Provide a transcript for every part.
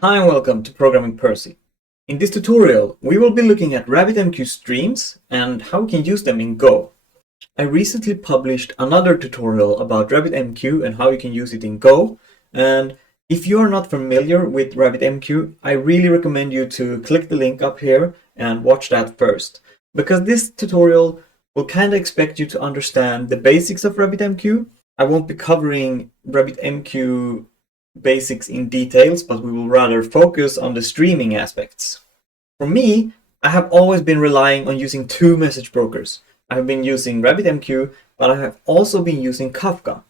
Hi and welcome to Programming Percy. In this tutorial, we will be looking at RabbitMQ Streams and how we can use them in Go. I recently published another tutorial about RabbitMQ and how you can use it in Go, and if you are not familiar with RabbitMQ, I really recommend you to click the link up here and watch that first, because this tutorial will kind of expect you to understand the basics of RabbitMQ. I won't be covering RabbitMQ basics in details, but we will rather focus on the streaming aspects. For me, I have always been relying on using two message brokers. I have been using RabbitMQ, but I have also been using Kafka.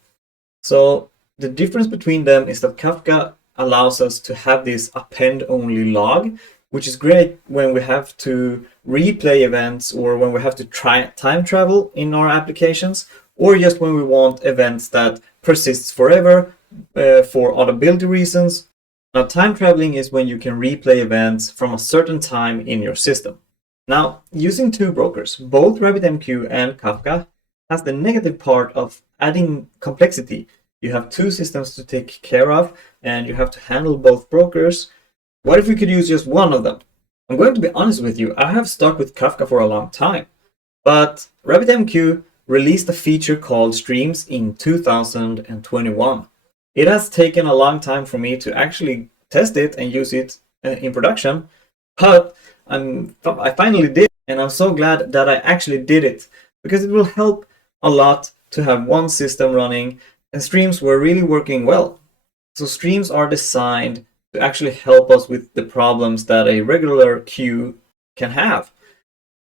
So the difference between them is that Kafka allows us to have this append-only log, which is great when we have to replay events or when we have to time travel in our applications, or just when we want events that persists forever for auditability reasons. Now, time traveling is when you can replay events from a certain time in your system. Now, using two brokers, both RabbitMQ and Kafka, has the negative part of adding complexity. You have two systems to take care of, and you have to handle both brokers. What if we could use just one of them? I'm going to be honest with you, I have stuck with Kafka for a long time, but RabbitMQ released a feature called Streams in 2021. It has taken a long time for me to actually test it and use it in production, but I finally did, and I'm so glad that I actually did it, because it will help a lot to have one system running, and streams were really working well. So streams are designed to actually help us with the problems that a regular queue can have.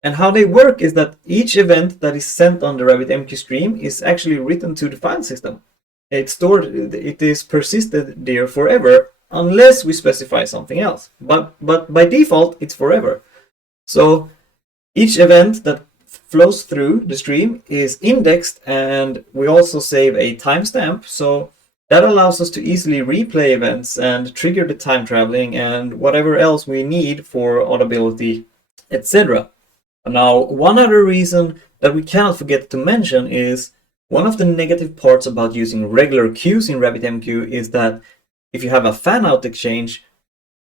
And how they work is that each event that is sent on the RabbitMQ stream is actually written to the file system. It is persisted there forever unless we specify something else. But by default, it's forever. So each event that flows through the stream is indexed, and we also save a timestamp. So that allows us to easily replay events and trigger the time traveling and whatever else we need for auditability, etc. Now, one other reason that we cannot forget to mention is one of the negative parts about using regular queues in RabbitMQ is that if you have a fan-out exchange,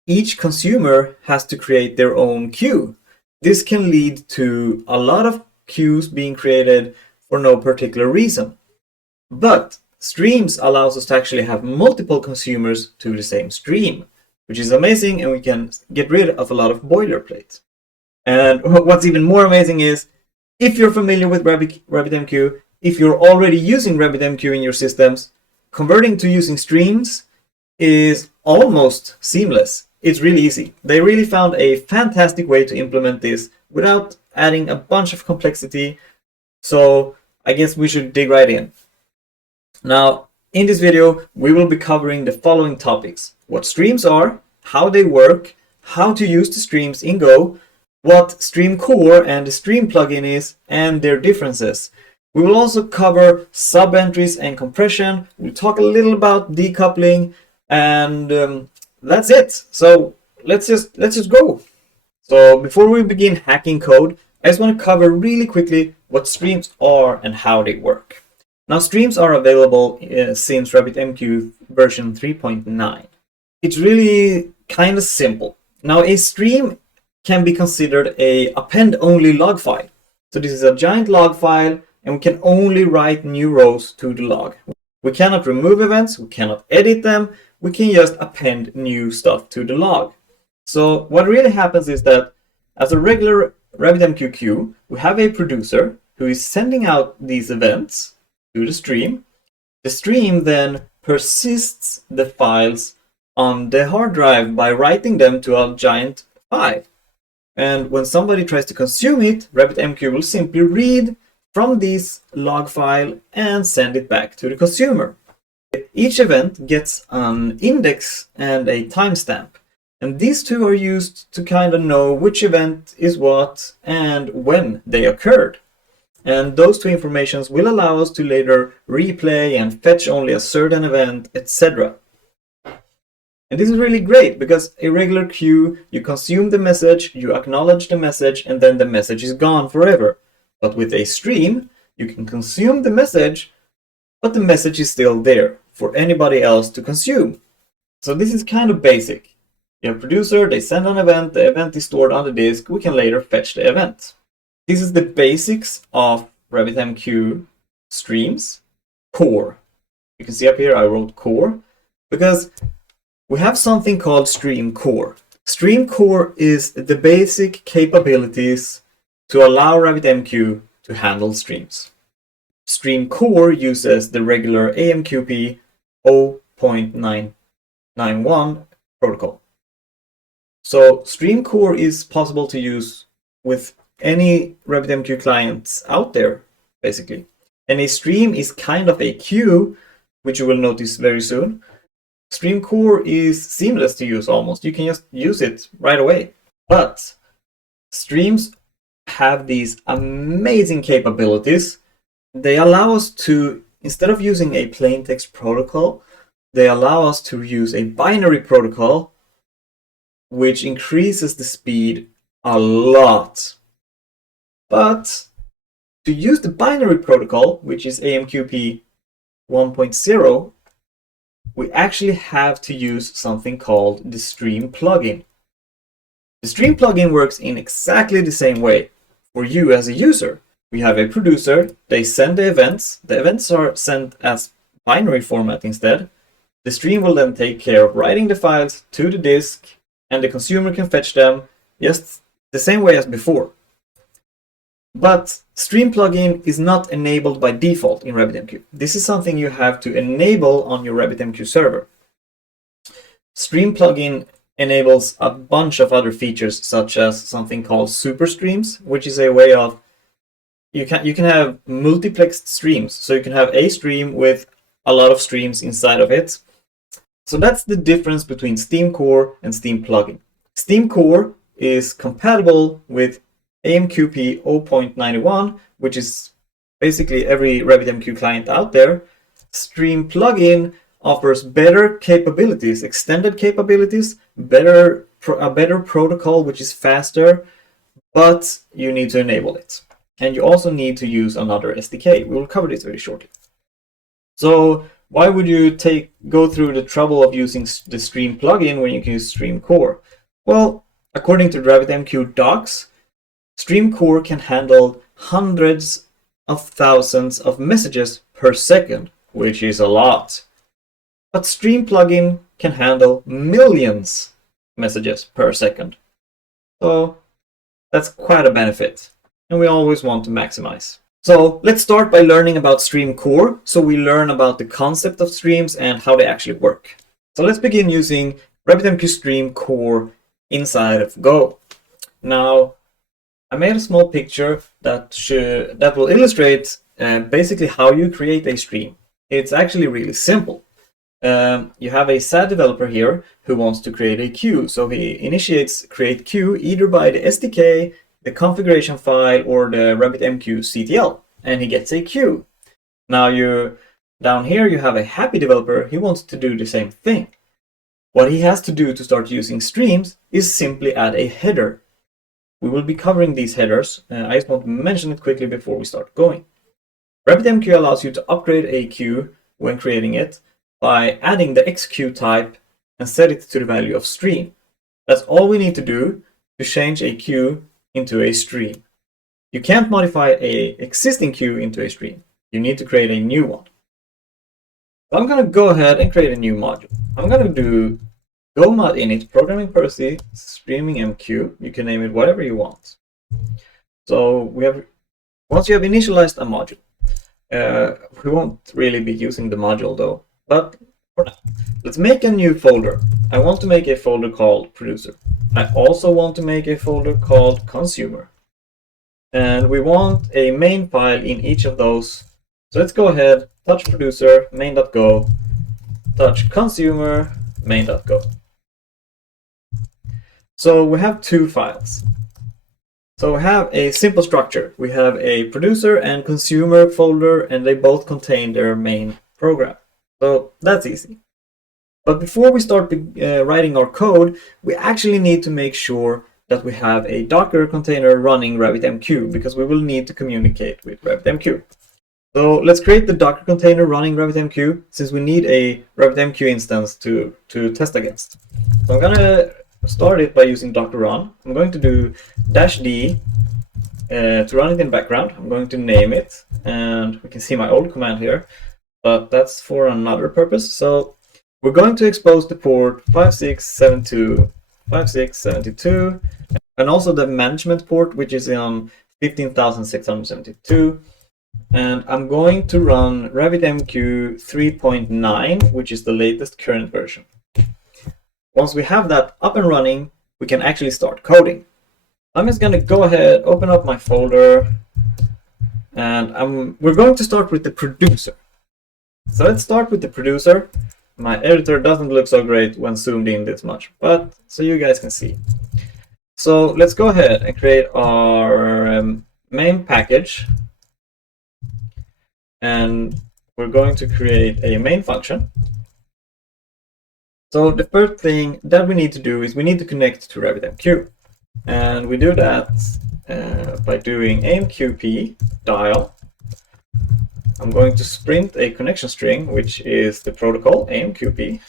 each consumer has to create their own queue. This can lead to a lot of queues being created for no particular reason. But Streams allows us to actually have multiple consumers to the same stream, which is amazing, and we can get rid of a lot of boilerplate. And what's even more amazing is, if you're familiar with RabbitMQ, if you're already using RabbitMQ in your systems, converting to using streams is almost seamless. It's really easy. They really found a fantastic way to implement this without adding a bunch of complexity. So I guess we should dig right in. Now, in this video, we will be covering the following topics: what streams are, how they work, how to use the streams in Go, what Stream Core and the Stream plugin is, and their differences. We will also cover subentries and compression. We'll talk a little about decoupling, and that's it. So let's just go. So before we begin hacking code, I just want to cover really quickly what streams are and how they work. Now, streams are available since RabbitMQ version 3.9. It's really kind of simple. Now, a stream can be considered a append-only log file. So this is a giant log file, and we can only write new rows to the log. We cannot remove events, we cannot edit them, we can just append new stuff to the log. So what really happens is that as a regular RabbitMQ queue, we have a producer who is sending out these events to the stream. The stream then persists the files on the hard drive by writing them to a giant file. And when somebody tries to consume it, RabbitMQ will simply read from this log file and send it back to the consumer. Each event gets an index and a timestamp, and these two are used to kind of know which event is what and when they occurred. And those two informations will allow us to later replay and fetch only a certain event, etc. And this is really great, because a regular queue, you consume the message, you acknowledge the message, and then the message is gone forever. But with a stream, you can consume the message, but the message is still there for anybody else to consume. So this is kind of basic. You have producer, they send an event, the event is stored on the disk, we can later fetch the event. This is the basics of RabbitMQ Streams core. You can see up here I wrote core because we have something called stream core. Stream core is the basic capabilities to allow RabbitMQ to handle streams. Stream core uses the regular AMQP 0.991 protocol. So stream core is possible to use with any RabbitMQ clients out there, basically. And a stream is kind of a queue, which you will notice very soon. Stream core is seamless to use almost. You can just use it right away. But streams have these amazing capabilities. They allow us to, instead of using a plain text protocol, they allow us to use a binary protocol, which increases the speed a lot. But to use the binary protocol, which is AMQP 1.0, we actually have to use something called the stream plugin. The stream plugin works in exactly the same way for you as a user. We have a producer, they send the events are sent as binary format instead. The stream will then take care of writing the files to the disk, and the consumer can fetch them just the same way as before. But stream plugin is not enabled by default in RabbitMQ. This is something you have to enable on your RabbitMQ server. Stream plugin enables a bunch of other features, such as something called super streams, which is a way of you can have multiplexed streams. So you can have a stream with a lot of streams inside of it. So that's the difference between Stream Core and Stream Plugin. Stream Core is compatible with AMQP 0.91, which is basically every RabbitMQ client out there. Stream Plugin offers better capabilities, extended capabilities, a better protocol which is faster, but you need to enable it. And you also need to use another SDK. We will cover this very shortly. So why would you go through the trouble of using the Stream plugin when you can use Stream Core? Well, according to RabbitMQ docs, Stream Core can handle hundreds of thousands of messages per second, which is a lot. But Stream plugin can handle millions messages per second. So that's quite a benefit, and we always want to maximize. So let's start by learning about Stream Core, so we learn about the concept of streams and how they actually work. So let's begin using RabbitMQ Stream Core inside of Go. Now, I made a small picture that will illustrate basically how you create a stream. It's actually really simple. You have a SAD developer here who wants to create a queue. So he initiates create queue either by the SDK, the configuration file, or the RabbitMQ CTL, and he gets a queue. Now down here you have a happy developer. He wants to do the same thing. What he has to do to start using streams is simply add a header. We will be covering these headers. I just want to mention it quickly before we start going. RabbitMQ allows you to upgrade a queue when creating it by adding the XQ type and set it to the value of stream. That's all we need to do to change a queue into a stream. You can't modify an existing queue into a stream. You need to create a new one. So I'm going to go ahead and create a new module. I'm going to do go mod init programming Percy streaming MQ. You can name it whatever you want. So once you have initialized a module, we won't really be using the module though, but for now, let's make a new folder. I want to make a folder called producer. I also want to make a folder called consumer. And we want a main file in each of those. So let's go ahead, touch producer, main.go, touch consumer, main.go. So we have two files. So we have a simple structure. We have a producer and consumer folder, and they both contain their main program. So that's easy. But before we start writing our code, we actually need to make sure that we have a Docker container running RabbitMQ, because we will need to communicate with RabbitMQ. So let's create the Docker container running RabbitMQ, since we need a RabbitMQ instance to test against. So I'm going to start it by using docker run. I'm going to do -d to run it in background. I'm going to name it, and we can see my old command here, but that's for another purpose. So we're going to expose the port 5672, 5672, and also the management port, which is on 15,672. And I'm going to run RabbitMQ 3.9, which is the latest current version. Once we have that up and running, we can actually start coding. I'm just going to go ahead, open up my folder, and we're going to start with the producer. So let's start with the producer. My editor doesn't look so great when zoomed in this much, but so you guys can see. So let's go ahead and create our main package. And we're going to create a main function. So the first thing that we need to do is we need to connect to RabbitMQ. And we do that by doing AMQP dial. I'm going to sprint a connection string, which is the protocol AMQP.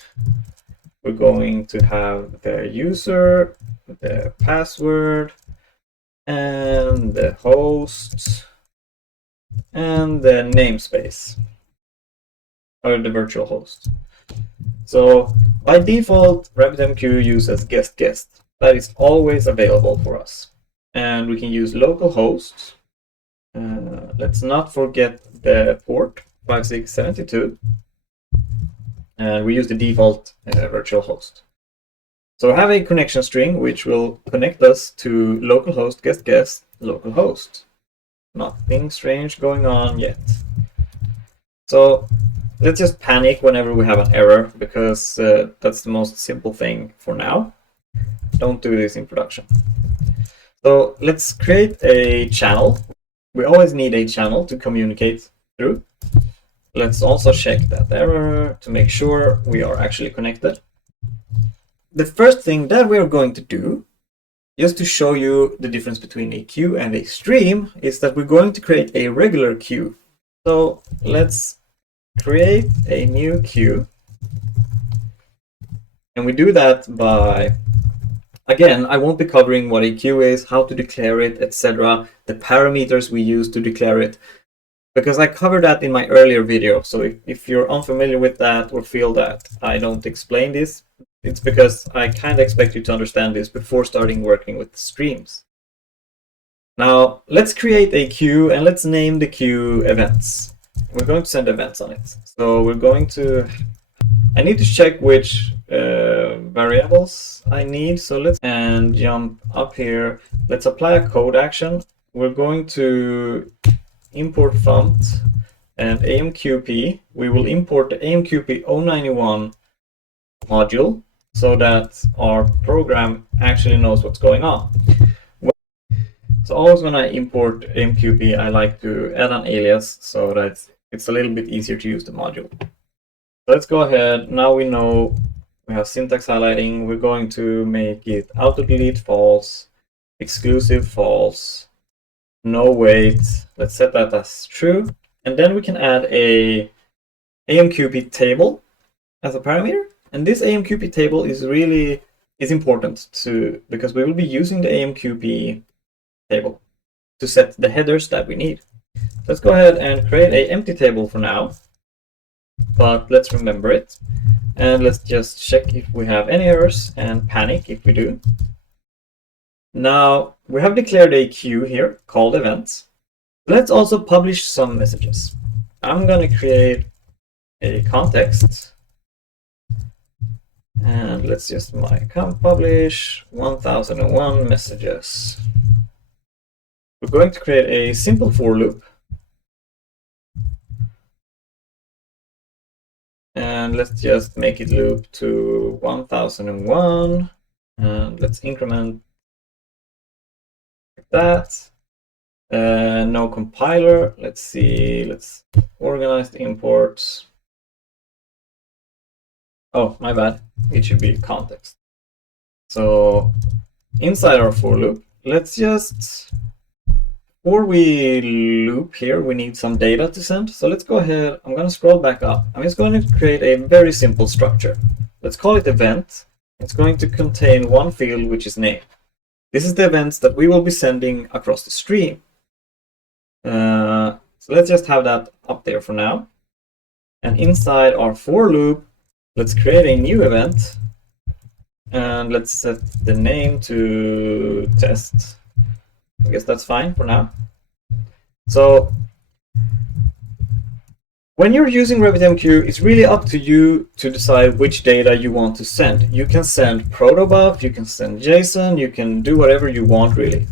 We're going to have the user, the password, and the host, and the namespace, or the virtual host. So by default, RabbitMQ uses guest. That is always available for us. And we can use localhost. Let's not forget the port 5672. And we use the default virtual host. So I have a connection string which will connect us to localhost guest localhost. Nothing strange going on yet. So let's just panic whenever we have an error, because that's the most simple thing for now. Don't do this in production. So let's create a channel. We always need a channel to communicate through. Let's also check that error to make sure we are actually connected. The first thing that we're going to do, just to show you the difference between a queue and a stream, is that we're going to create a regular queue. So let's create a new queue. And we do that by, again, I won't be covering what a queue is, how to declare it, etc., the parameters we use to declare it, because I covered that in my earlier video. So if you're unfamiliar with that or feel that I don't explain this, it's because I kind of expect you to understand this before starting working with streams. Now, let's create a queue and let's name the queue events. We're going to send events on it. So we're going to, I need to check which variables I need. So let's jump up here. Let's apply a code action. We're going to import font and AMQP. We will import the AMQP 091 module so that our program actually knows what's going on. So always when I import AMQP, I like to add an alias so that it's a little bit easier to use the module. So let's go ahead. Now we know we have syntax highlighting. We're going to make it auto delete false, exclusive false, no wait. Let's set that as true. And then we can add a AMQP table as a parameter. And this AMQP table is important because we will be using the AMQP table to set the headers that we need. Let's go ahead and create an empty table for now, but let's remember it. And let's just check if we have any errors and panic if we do. Now we have declared a queue here called events. Let's also publish some messages. I'm going to create a context. And let's just publish 1001 messages. We're going to create a simple for loop. And let's just make it loop to 1001. And let's increment like that. No compiler. Let's see. Let's organize the imports. Oh, my bad. It should be context. So inside our for loop, let's just, before we loop here, we need some data to send. So let's go ahead. I'm going to scroll back up. I'm just going to create a very simple structure. Let's call it event. It's going to contain one field, which is name. This is the events that we will be sending across the stream. So let's just have that up there for now. And inside our for loop, let's create a new event. And let's set the name to test. I guess that's fine for now. So when you're using RabbitMQ, it's really up to you to decide which data you want to send. You can send protobuf, you can send JSON, you can do whatever you want really.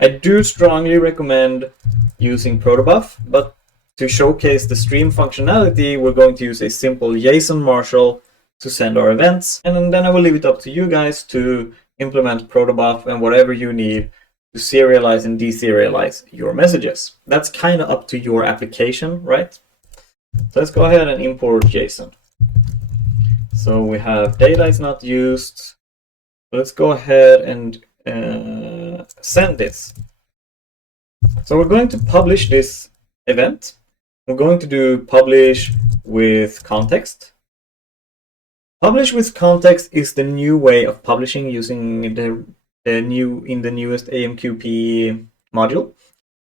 I do strongly recommend using protobuf, but to showcase the stream functionality, we're going to use a simple JSON marshal to send our events. And then I will leave it up to you guys to implement protobuf and whatever you need to serialize and deserialize your messages. That's kind of up to your application, right? So let's go ahead and import JSON. So we have data is not used. Let's go ahead and send this. So we're going to publish this event. We're going to do publish with context. Publish with context is the new way of publishing using the newest AMQP module.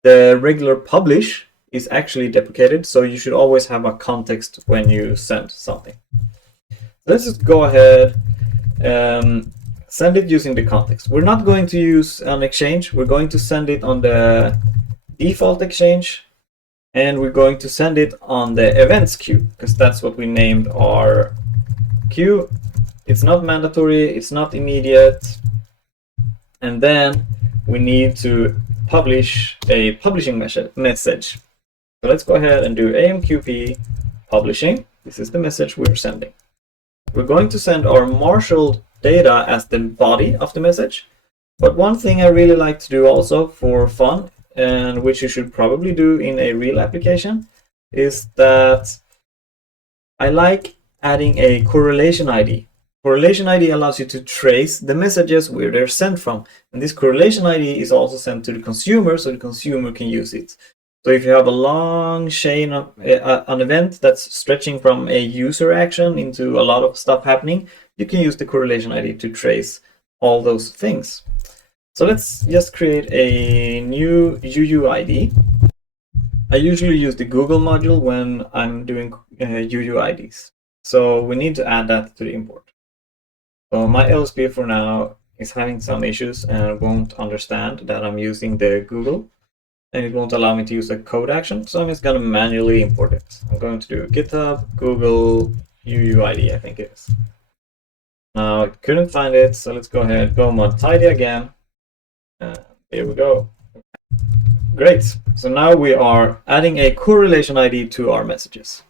The regular publish is actually deprecated, so you should always have a context when you send something. Let's just go ahead and send it using the context. We're not going to use an exchange. We're going to send it on the default exchange, and we're going to send it on the events queue, because that's what we named our queue. It's not mandatory, it's not immediate. And then we need to publish a publishing message. So let's go ahead and do AMQP publishing. This is the message we're sending. We're going to send our marshaled data as the body of the message. But one thing I really like to do also for fun, and which you should probably do in a real application, is that I like adding a correlation ID. Correlation ID allows you to trace the messages where they're sent from. And this correlation ID is also sent to the consumer, so the consumer can use it. So if you have a long chain of an event that's stretching from a user action into a lot of stuff happening, you can use the correlation ID to trace all those things. So let's just create a new UUID. I usually use the Google module when I'm doing UUIDs. So we need to add that to the import. So my LSP for now is having some issues and won't understand that I'm using the Google, and it won't allow me to use a code action. So I'm just going to manually import it. I'm going to do GitHub Google UUID, I think it is. Now I couldn't find it, so let's go ahead, go mod tidy again. Here we go. Great. So now we are adding a correlation ID to our messages.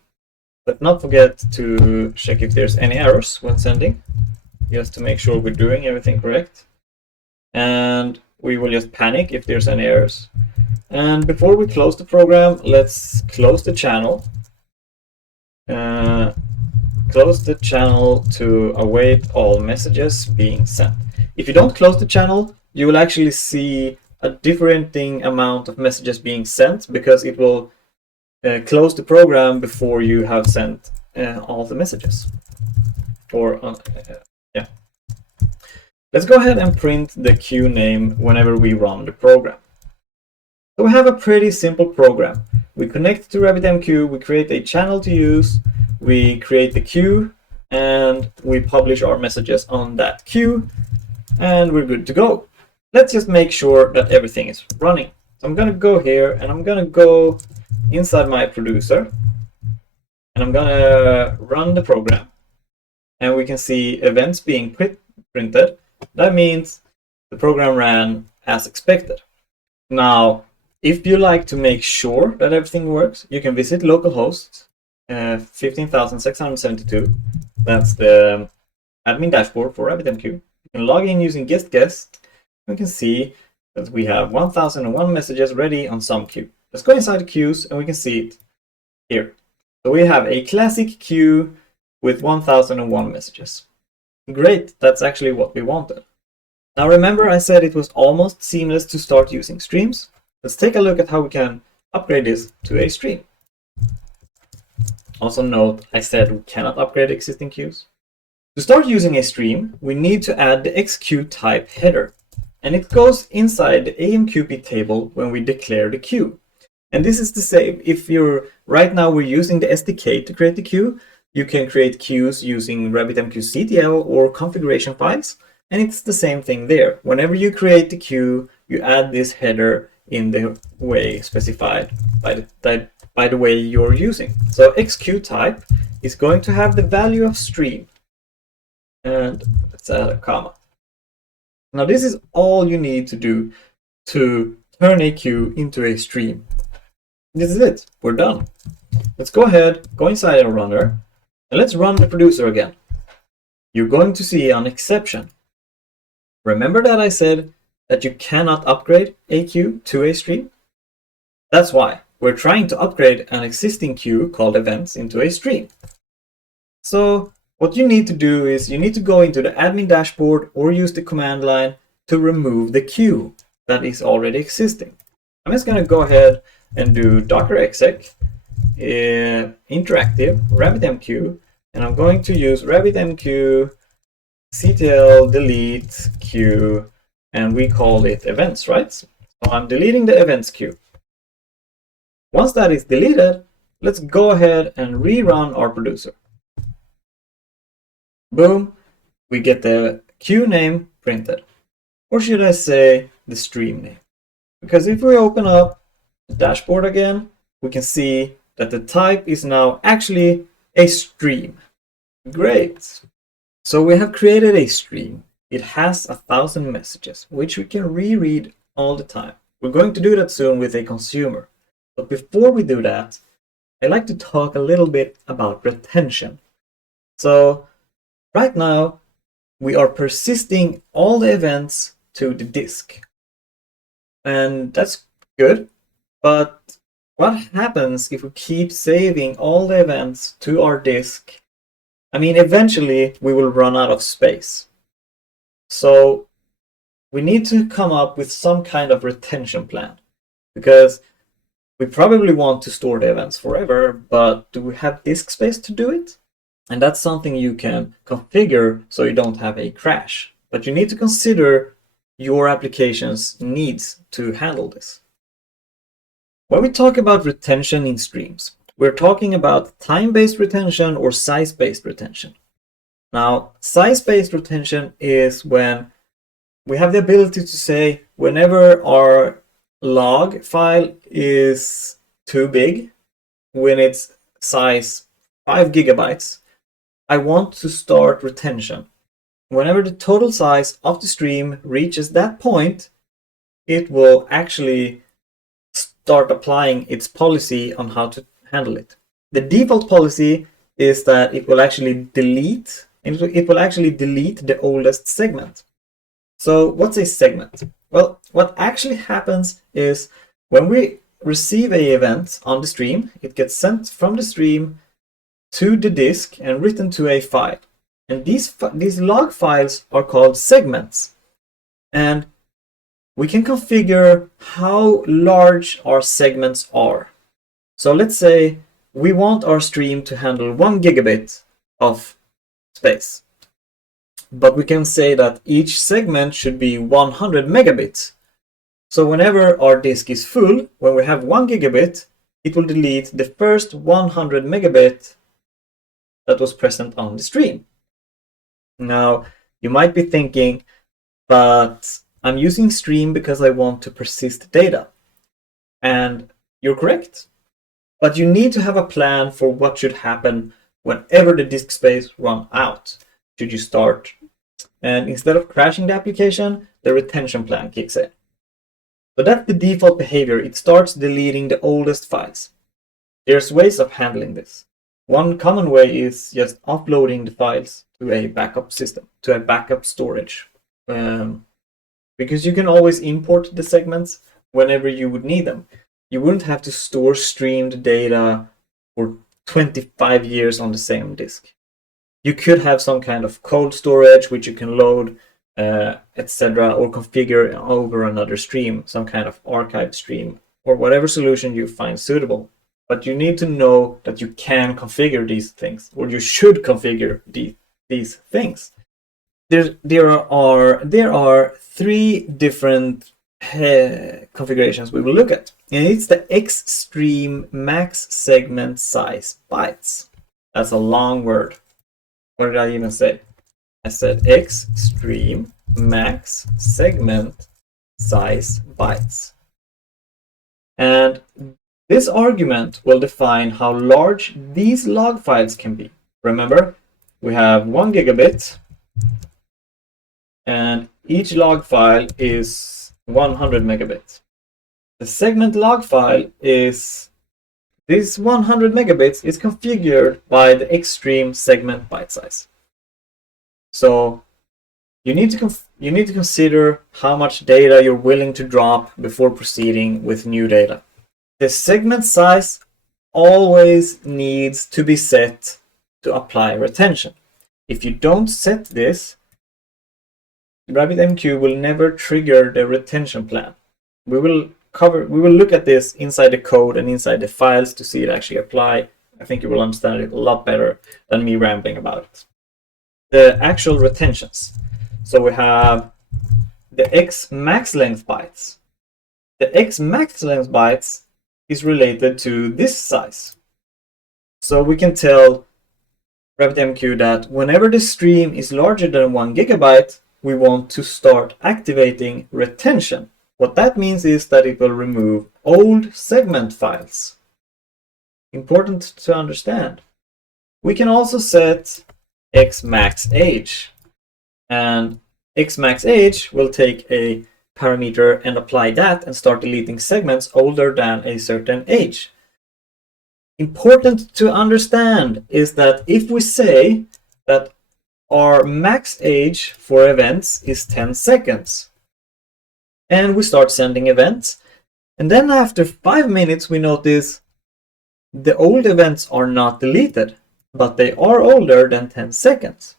But not forget to check if there's any errors when sending, just to make sure we're doing everything correct. And we will just panic if there's any errors. And before we close the program, let's close the channel. Close the channel to await all messages being sent. If you don't close the channel, you will actually see a differing amount of messages being sent, because it will close the program before you have sent all the messages. Yeah. Let's go ahead and print the queue name whenever we run the program. So we have a pretty simple program. We connect to RabbitMQ, we create a channel to use, we create the queue, and we publish our messages on that queue, and we're good to go. Let's just make sure that everything is running. So I'm going to go here, and I'm going to go inside my producer, and I'm going to run the program. And we can see events being printed. That means the program ran as expected. Now, if you like to make sure that everything works, you can visit localhost 15,672. That's the admin dashboard for RabbitMQ. You can log in using guest. We can see that we have 1001 messages ready on some queue. Let's go inside the queues, and we can see it here. So we have a classic queue with 1001 messages. Great, that's actually what we wanted. Now remember, I said it was almost seamless to start using streams. Let's take a look at how we can upgrade this to a stream. Also note, I said we cannot upgrade existing queues. To start using a stream, we need to add the XQ type header, and it goes inside the AMQP table when we declare the queue. And this is the same if right now we're using the SDK to create the queue. You can create queues using RabbitMQ CTL or configuration files, and it's the same thing there. Whenever you create the queue, you add this header in the way specified by the way you're using. So XQ type is going to have the value of stream. And let's add a comma. Now this is all you need to do to turn a queue into a stream. This is it. We're done. Let's go ahead, go inside our runner, and let's run the producer again. You're going to see an exception. Remember that I said that you cannot upgrade a queue to a stream? That's why we're trying to upgrade an existing queue called events into a stream. So what you need to do is you need to go into the admin dashboard or use the command line to remove the queue that is already existing. I'm just going to go ahead and do docker exec interactive RabbitMQ, and I'm going to use RabbitMQ CTL delete queue, and we call it events, right? So I'm deleting the events queue. Once that is deleted, let's go ahead and rerun our producer. Boom, we get the queue name printed. Or should I say the stream name? Because if we open up the dashboard again, we can see that the type is now actually a stream. Great. So we have created a stream. It has 1,000 messages, which we can reread all the time. We're going to do that soon with a consumer. But before we do that, I'd like to talk a little bit about retention. So right now, we are persisting all the events to the disk. And that's good. But what happens if we keep saving all the events to our disk? I mean, eventually we will run out of space. So we need to come up with some kind of retention plan, because we probably want to store the events forever, but do we have disk space to do it? And that's something you can configure so you don't have a crash. But you need to consider your application's needs to handle this. When we talk about retention in streams, we're talking about time-based retention or size-based retention. Now, size-based retention is when we have the ability to say whenever our log file is too big, when it's size 5 gigabytes, I want to start retention. Whenever the total size of the stream reaches that point, it will actually start applying its policy on how to handle it. The default policy is that it will actually delete the oldest segment. So what's a segment? Well, what actually happens is when we receive an event on the stream, it gets sent from the stream to the disk and written to a file. And these log files are called segments. And we can configure how large our segments are. So let's say we want our stream to handle 1 gigabit of space. But we can say that each segment should be 100 megabits. So whenever our disk is full, when we have 1 gigabit, it will delete the first 100 megabit that was present on the stream. Now, you might be thinking, but I'm using stream because I want to persist data. And you're correct. But you need to have a plan for what should happen whenever the disk space runs out. Should you start? And instead of crashing the application, the retention plan kicks in. So that's the default behavior. It starts deleting the oldest files. There's ways of handling this. One common way is just uploading the files to a backup system, to a backup storage. Because you can always import the segments whenever you would need them. You wouldn't have to store streamed data for 25 years on the same disk. You could have some kind of cold storage which you can load, etc., or configure over another stream, some kind of archived stream, or whatever solution you find suitable. But you need to know that you can configure these things, or you should configure these things. There are three different configurations we will look at, and it's the extreme max segment size bytes. That's a long word. What did I even say? I said extreme max segment size bytes. And this argument will define how large these log files can be. Remember, we have 1 gigabit, and each log file is 100 megabits. The segment log file is, this 100 megabits is configured by the extreme segment byte size. So you need to consider how much data you're willing to drop before proceeding with new data. The segment size always needs to be set to apply retention. If you don't set this, RabbitMQ will never trigger the retention plan. We will look at this inside the code and inside the files to see it actually apply. I think you will understand it a lot better than me rambling about it. The actual retentions. So we have the X max length bytes. The X max length bytes is related to this size. So we can tell RabbitMQ that whenever the stream is larger than 1 gigabyte, we want to start activating retention. What that means is that it will remove old segment files. Important to understand. We can also set X max age, and X max age will take a parameter and apply that and start deleting segments older than a certain age. Important to understand is that if we say that our max age for events is 10 seconds, and we start sending events, and then after 5 minutes we notice the old events are not deleted, but they are older than 10 seconds.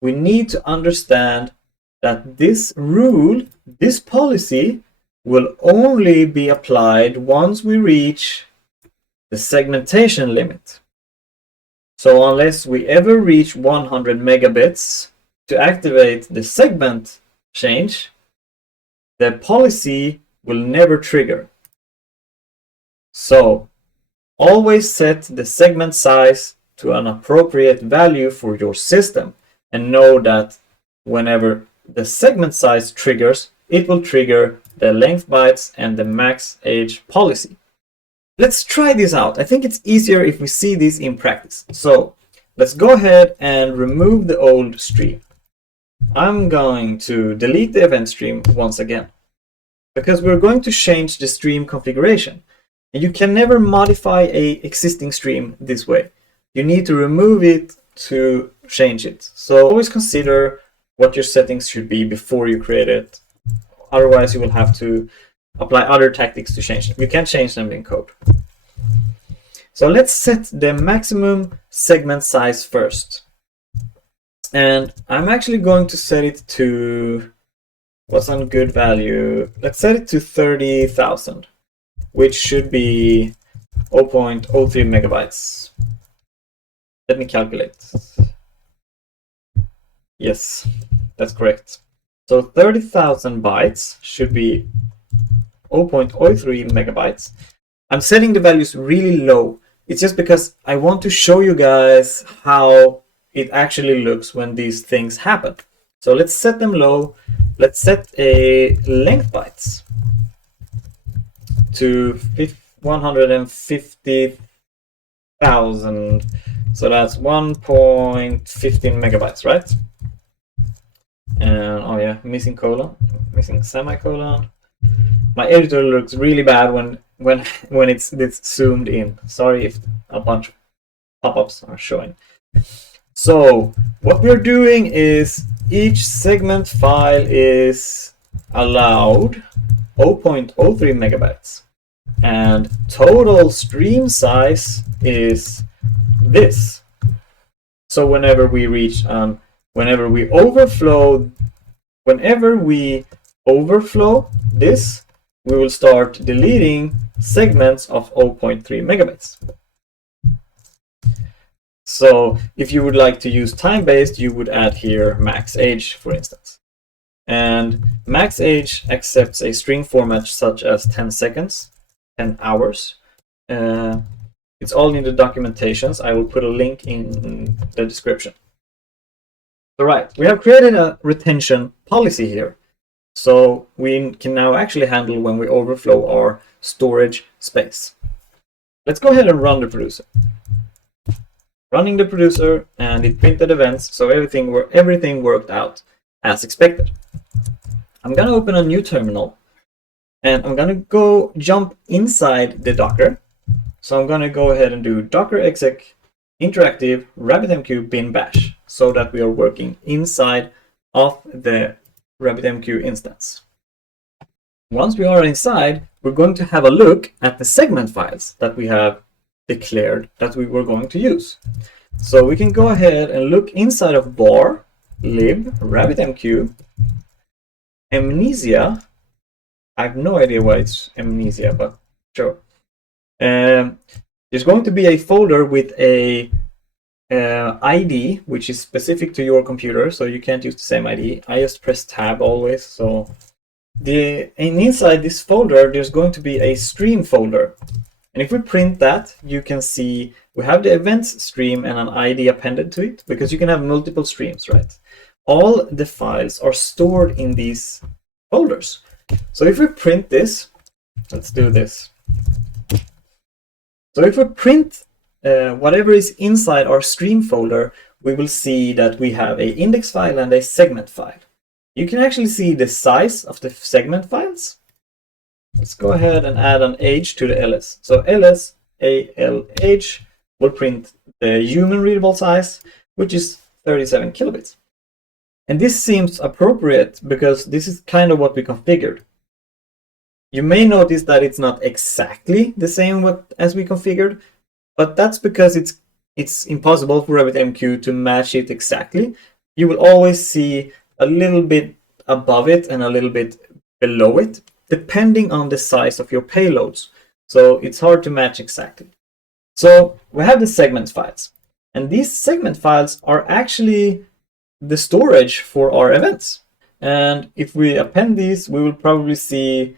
We need to understand that this rule, this policy, will only be applied once we reach the segmentation limit. So unless we ever reach 100 megabits to activate the segment change, the policy will never trigger. So always set the segment size to an appropriate value for your system, and know that whenever the segment size triggers, it will trigger the length bytes and the max age policy. Let's try this out. I think it's easier if we see this in practice. So let's go ahead and remove the old stream. I'm going to delete the event stream once again, because we're going to change the stream configuration. And you can never modify an existing stream this way. You need to remove it to change it. So always consider what your settings should be before you create it. Otherwise, you will have to apply other tactics to change them. You can't change them in code. So let's set the maximum segment size first. And I'm actually going to set it to, what's a good value? Let's set it to 30,000, which should be 0.03 megabytes. Let me calculate. Yes, that's correct. So 30,000 bytes should be 0.03 megabytes. I'm setting the values really low. It's just because I want to show you guys how it actually looks when these things happen. So let's set them low. Let's set a length bytes to 150,000. So that's 1.15 megabytes, right? And oh yeah, missing colon, missing semicolon. My editor looks really bad when it's zoomed in. Sorry if a bunch of pop-ups are showing. So what we're doing is each segment file is allowed 0.03 megabytes, and total stream size is this. So whenever we reach whenever we overflow this, we will start deleting segments of 0.3 megabytes. So if you would like to use time-based, you would add here max age, for instance. And max age accepts a string format such as 10 seconds, 10 hours. It's all in the documentations. I will put a link in the description. All right, we have created a retention policy here. So we can now actually handle when we overflow our storage space. Let's go ahead and run the producer. Running the producer, and it printed events, so everything worked out as expected. I'm going to open a new terminal, and I'm going to go jump inside the Docker. So I'm going to go ahead and do docker exec interactive RabbitMQ bin bash, so that we are working inside of the RabbitMQ instance. Once we are inside, we're going to have a look at the segment files that we have declared that we were going to use. So we can go ahead and look inside of var lib RabbitMQ amnesia. I have no idea why it's amnesia, but sure. There's going to be a folder with a ID which is specific to your computer, so you can't use the same ID. I just press tab always. So inside this folder there's going to be a stream folder, and if we print that, you can see we have the events stream and an ID appended to it, because you can have multiple streams, right? All the files are stored in these folders. So if we print this, let's do this. So if we print whatever is inside our stream folder, we will see that we have an index file and a segment file. You can actually see the size of the segment files. Let's go ahead and add an age to the ls. So ls ALH will print the human readable size, which is 37 kilobits. And this seems appropriate because this is kind of what we configured. You may notice that it's not exactly the same as we configured, but that's because it's impossible for RabbitMQ to match it exactly. You will always see a little bit above it and a little bit below it, depending on the size of your payloads. So it's hard to match exactly. So we have the segment files, and these segment files are actually the storage for our events. And if we append these, we will probably see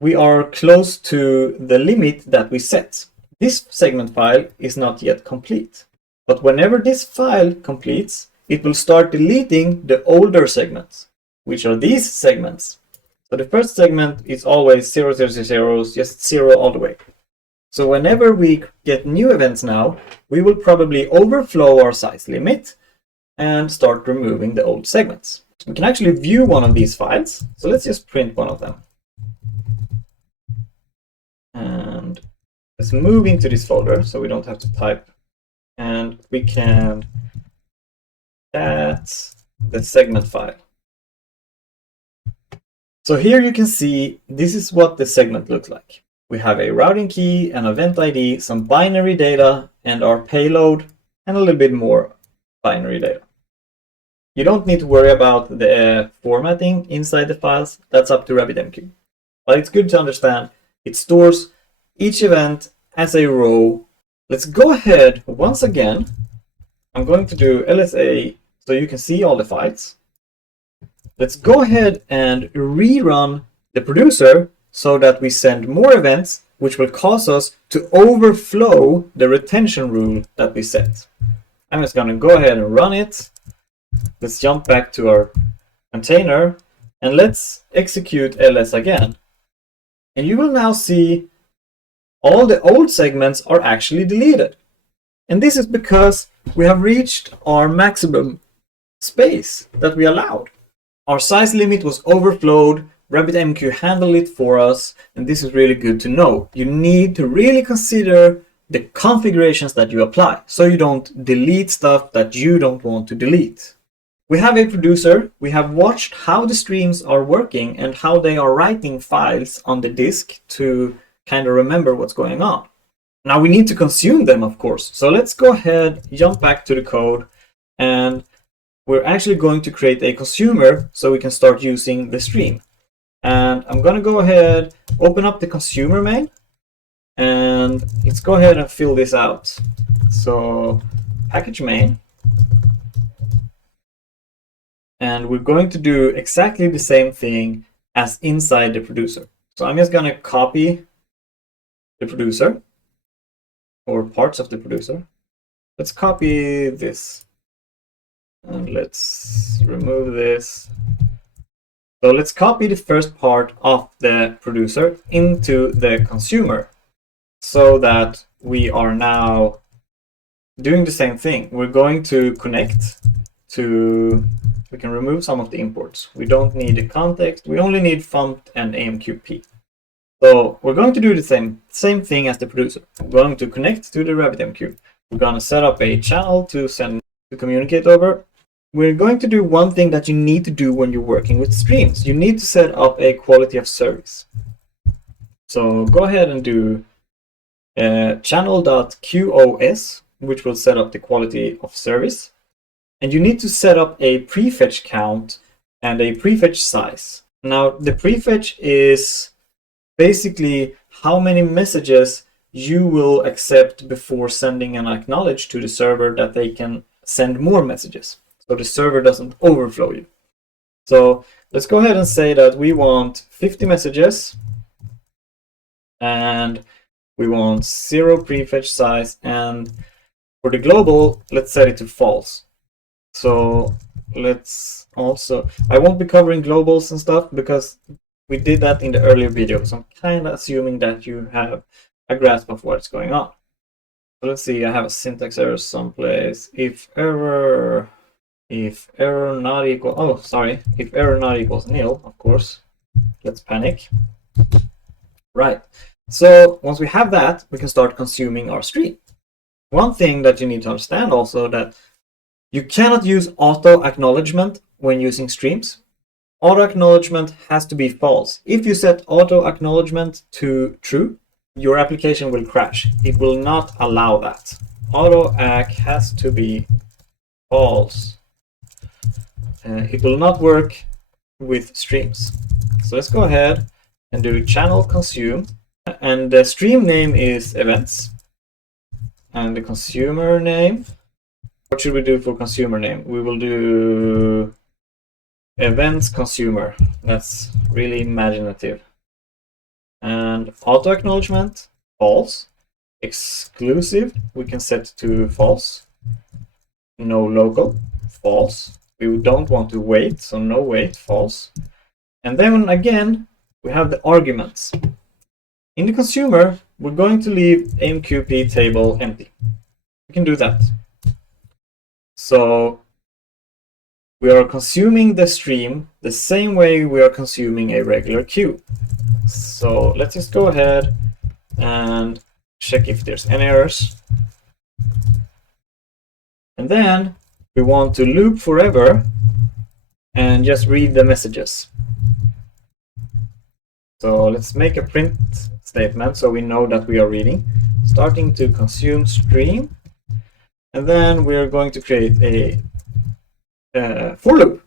we are close to the limit that we set. This segment file is not yet complete, but whenever this file completes, it will start deleting the older segments, which are these segments. So the first segment is always 0, 0, 0, 0, just 0 all the way. So whenever we get new events now, we will probably overflow our size limit and start removing the old segments. We can actually view one of these files. So let's just print one of them. And let's move into this folder so we don't have to type. And we can add the segment file. So here you can see this is what the segment looks like. We have a routing key, an event ID, some binary data, and our payload, and a little bit more binary data. You don't need to worry about the formatting inside the files. That's up to RabbitMQ. But it's good to understand it stores each event as a row. Let's go ahead once again. I'm going to do LSA so you can see all the files. Let's go ahead and rerun the producer so that we send more events, which will cause us to overflow the retention rule that we set. I'm just going to go ahead and run it. Let's jump back to our container and let's execute ls again. And you will now see all the old segments are actually deleted. And this is because we have reached our maximum space that we allowed. Our size limit was overflowed. RabbitMQ handled it for us, and this is really good to know. You need to really consider the configurations that you apply so you don't delete stuff that you don't want to delete. We have a producer. We have watched how the streams are working and how they are writing files on the disk to kind of remember what's going on. Now we need to consume them, of course. So let's go ahead, jump back to the code, and we're actually going to create a consumer so we can start using the stream. And I'm going to go ahead, open up the consumer main, and let's go ahead and fill this out. So package main, and we're going to do exactly the same thing as inside the producer. So I'm just going to copy the producer or parts of the producer. Let's copy this and let's remove this. So let's copy the first part of the producer into the consumer so that we are now doing the same thing. We're going to connect to, we can remove some of the imports. We don't need the context. We only need font and AMQP. So we're going to do the same thing as the producer. We're going to connect to the RabbitMQ. We're going to set up a channel to communicate over. We're going to do one thing that you need to do when you're working with streams. You need to set up a quality of service. So go ahead and do channel.qos, which will set up the quality of service. And you need to set up a prefetch count and a prefetch size. Now, the prefetch is basically how many messages you will accept before sending an acknowledge to the server that they can send more messages, so the server doesn't overflow you. So let's go ahead and say that we want 50 messages and we want 0 prefetch size, and for the global, let's set it to false. So let's also, I won't be covering globals and stuff because we did that in the earlier video, so I'm kind of assuming that you have a grasp of what's going on. So let's see, I have a syntax error someplace. If error not equal, oh sorry, if error not equals nil, of course, let's panic. Right, so once we have that, we can start consuming our stream. One thing that you need to understand also, that you cannot use auto acknowledgement when using streams. Auto acknowledgement has to be false. If you set auto acknowledgement to true, your application will crash. It will not allow that. Auto ack has to be false. It will not work with streams. So let's go ahead and do channel consume. And the stream name is events. And the consumer name, what should we do for consumer name? We will do events consumer. That's really imaginative. And auto acknowledgement, false. Exclusive, we can set to false. No local, false. We don't want to wait, so no wait, false. And then again, we have the arguments. In the consumer, we're going to leave AMQP table empty. We can do that. So we are consuming the stream the same way we are consuming a regular queue. So let's just go ahead and check if there's any errors. And then we want to loop forever and just read the messages. So let's make a print statement so we know that we are reading. Starting to consume stream. And then we're going to create a for loop.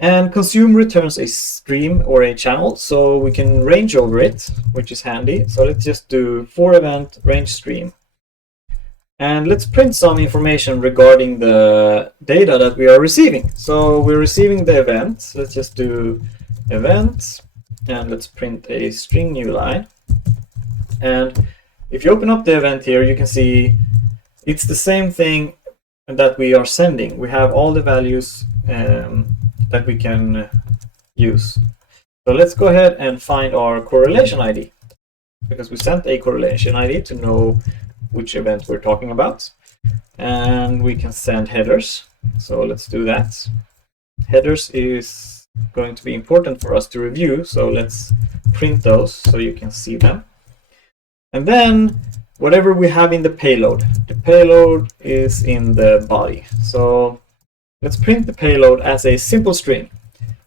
And consume returns a stream or a channel, so we can range over it, which is handy. So let's just do for event range stream. And let's print some information regarding the data that we are receiving. So we're receiving the event. Let's just do event, and let's print a string new line. And if you open up the event here, you can see it's the same thing that we are sending. We have all the values that we can use. So let's go ahead and find our correlation ID, because we sent a correlation ID to know which event we're talking about. And we can send headers. So let's do that. Headers is going to be important for us to review. So let's print those so you can see them. And then whatever we have in the payload is in the body. So let's print the payload as a simple string.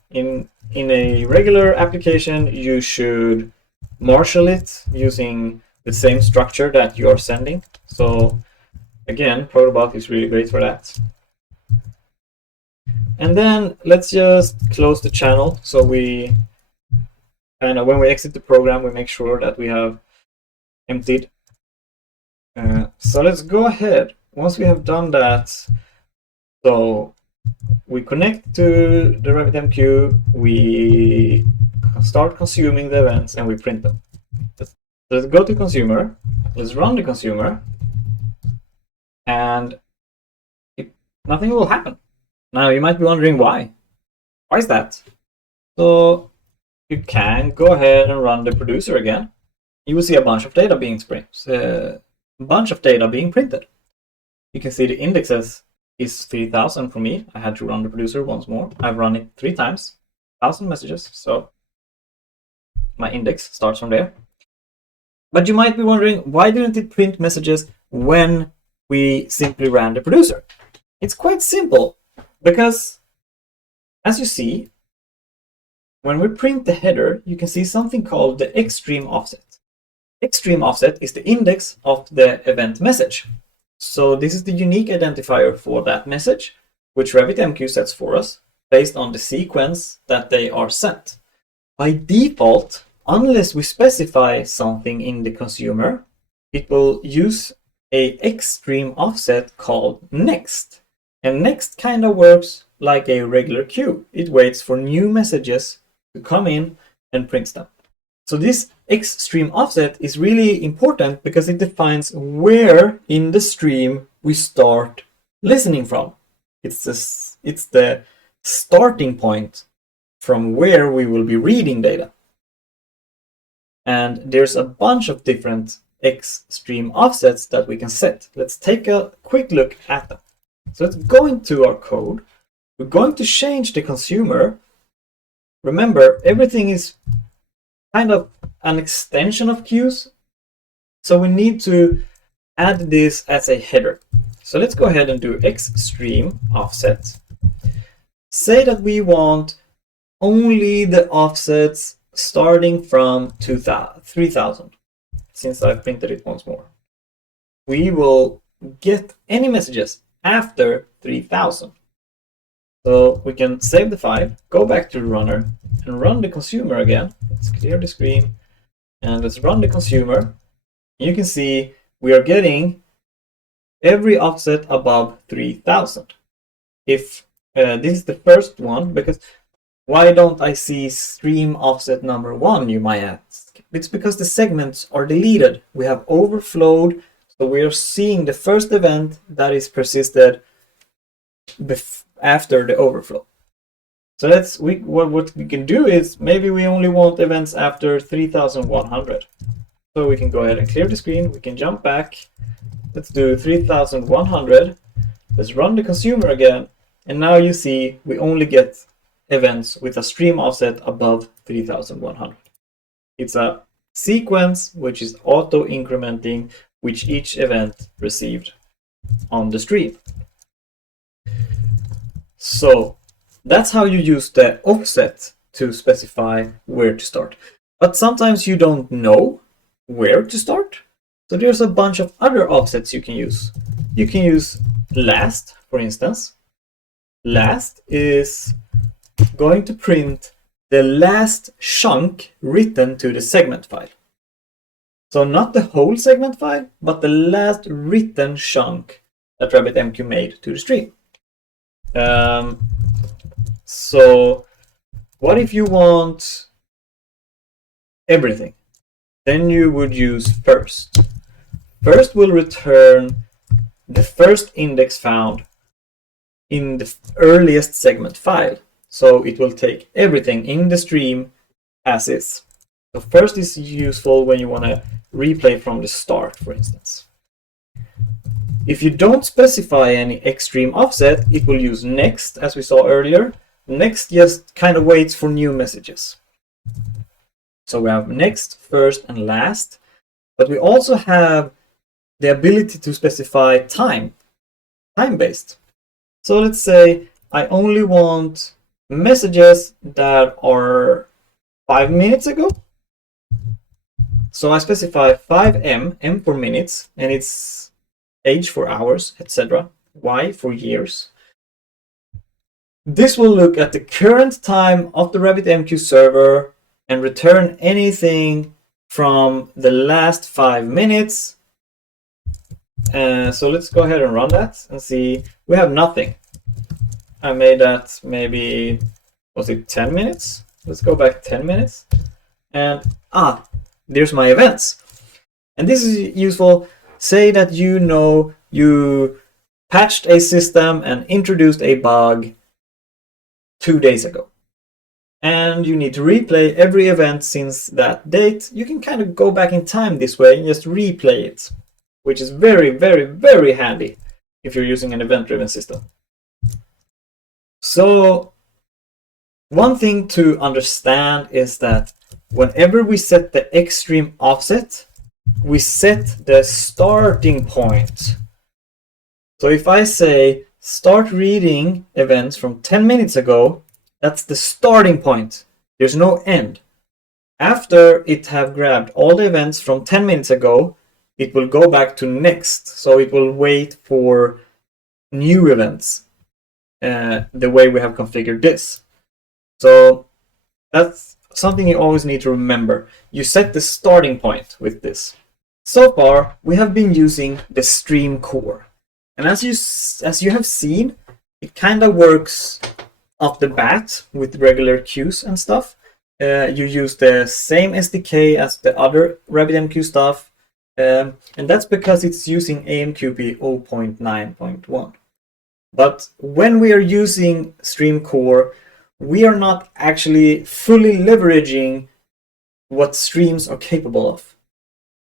In a regular application, you should marshal it using the same structure that you are sending. So again, Protobuf is really great for that. And then let's just close the channel. So we, and when we exit the program, we make sure that we have emptied So let's go ahead. Once we have done that, so we connect to the RabbitMQ, we start consuming the events, and we print them. Let's go to consumer, let's run the consumer, and nothing will happen. Now you might be wondering why. Why is that? So you can go ahead and run the producer again. You will see a bunch of data being printed. You can see the indexes is 3000 for me. I had to run the producer once more. I've run it 3 times, 1000 messages. So my index starts from there. But you might be wondering, why didn't it print messages when we simply ran the producer? It's quite simple, because as you see, when we print the header, you can see something called the extreme offset. Extreme offset is the index of the event message. So this is the unique identifier for that message, which RabbitMQ sets for us based on the sequence that they are sent. By default, unless we specify something in the consumer, it will use a extreme offset called next. And next kind of works like a regular queue. It waits for new messages to come in and prints them. So this extreme offset is really important because it defines where in the stream we start listening from. It's the starting point from where we will be reading data. And there's a bunch of different extreme offsets that we can set. Let's take a quick look at them. So let's go into our code. We're going to change the consumer. Remember, everything is kind of an extension of queues. So we need to add this as a header. So let's go ahead and do extreme offset. Say that we want only the offsets starting from 3000, since I've printed it once more. We will get any messages after 3000. So we can save the file, go back to the runner, and run the consumer again. Let's clear the screen, and let's run the consumer. You can see we are getting every offset above 3000. If this is the first one, because why don't I see stream offset number 1, you might ask? It's because the segments are deleted. We have overflowed, so we are seeing the first event that is persisted after the overflow. So what we can do is, maybe we only want events after 3100. So we can go ahead and clear the screen. We can jump back. Let's do 3100. Let's run the consumer again. And now you see we only get events with a stream offset above 3100. It's a sequence which is auto incrementing which each event received on the stream. So that's how you use the offset to specify where to start. But sometimes you don't know where to start. So there's a bunch of other offsets you can use. You can use last, for instance. Last is going to print the last chunk written to the segment file. So not the whole segment file, but the last written chunk that RabbitMQ made to the stream. So what if you want everything? Then you would use first. First will return the first index found in the earliest segment file. So it will take everything in the stream as is. So first is useful when you want to replay from the start, for instance. If you don't specify any extreme offset, it will use next, as we saw earlier. Next just kind of waits for new messages. So we have next, first, and last. But we also have the ability to specify time-based. So let's say I only want messages that are 5 minutes ago. So I specify 5M, M for minutes, and it's H for hours, etc. Y for years. This will look at the current time of the RabbitMQ server and return anything from the last 5 minutes So let's go ahead and run that and see. We have nothing. I made that maybe, was it 10 minutes? Let's go back 10 minutes. And there's my events. And this is useful. Say that you patched a system and introduced a bug 2 days ago. And you need to replay every event since that date. You can kind of go back in time this way and just replay it, which is very, very, very handy if you're using an event-driven system. So one thing to understand is that whenever we set the extreme offset, we set the starting point. So if I say start reading events from 10 minutes ago, that's the starting point. There's no end. After it have grabbed all the events from 10 minutes ago, it will go back to next. So it will wait for new events, the way we have configured this. So that's something you always need to remember. You set the starting point with this. So far, we have been using the stream core. And as you have seen, it kind of works off the bat with regular queues and stuff. You use the same SDK as the other RabbitMQ stuff. And that's because it's using AMQP 0.9.1. But when we are using Stream Core, we are not actually fully leveraging what streams are capable of.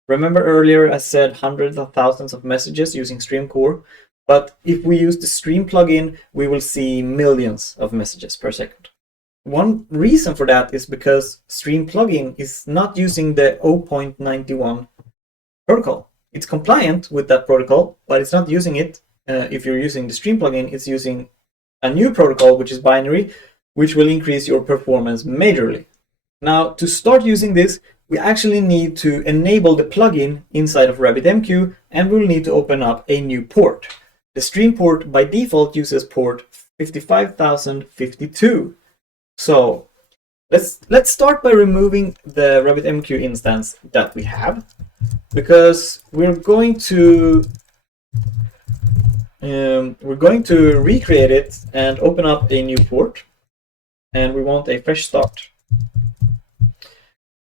Remember earlier I said hundreds of thousands of messages using Stream Core, but if we use the Stream plugin, we will see millions of messages per second. One reason for that is because Stream plugin is not using the 0.91 protocol. It's compliant with that protocol, but it's not using it. If you're using the Stream plugin, it's using a new protocol, which is binary, which will increase your performance majorly. Now, to start using this, we actually need to enable the plugin inside of RabbitMQ, and we'll need to open up a new port. The Stream port by default uses port 55052. So let's start by removing the RabbitMQ instance that we have, because we're going to recreate it and open up a new port, and we want a fresh start.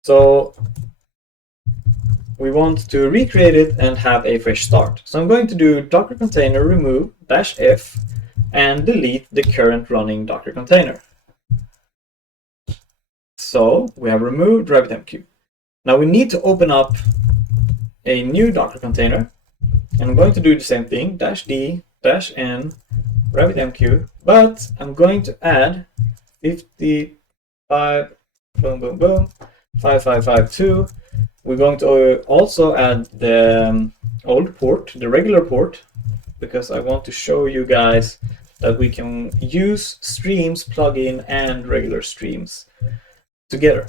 So we want to recreate it and have a fresh start. So I'm going to do docker container remove -f and delete the current running docker container. So we have removed RabbitMQ. Now we need to open up a new docker container, and I'm going to do the same thing, -d -n RabbitMQ, but I'm going to add 55 boom boom boom 5552. We're going to also add the old port, the regular port, because I want to show you guys that we can use Streams plugin and regular Streams together.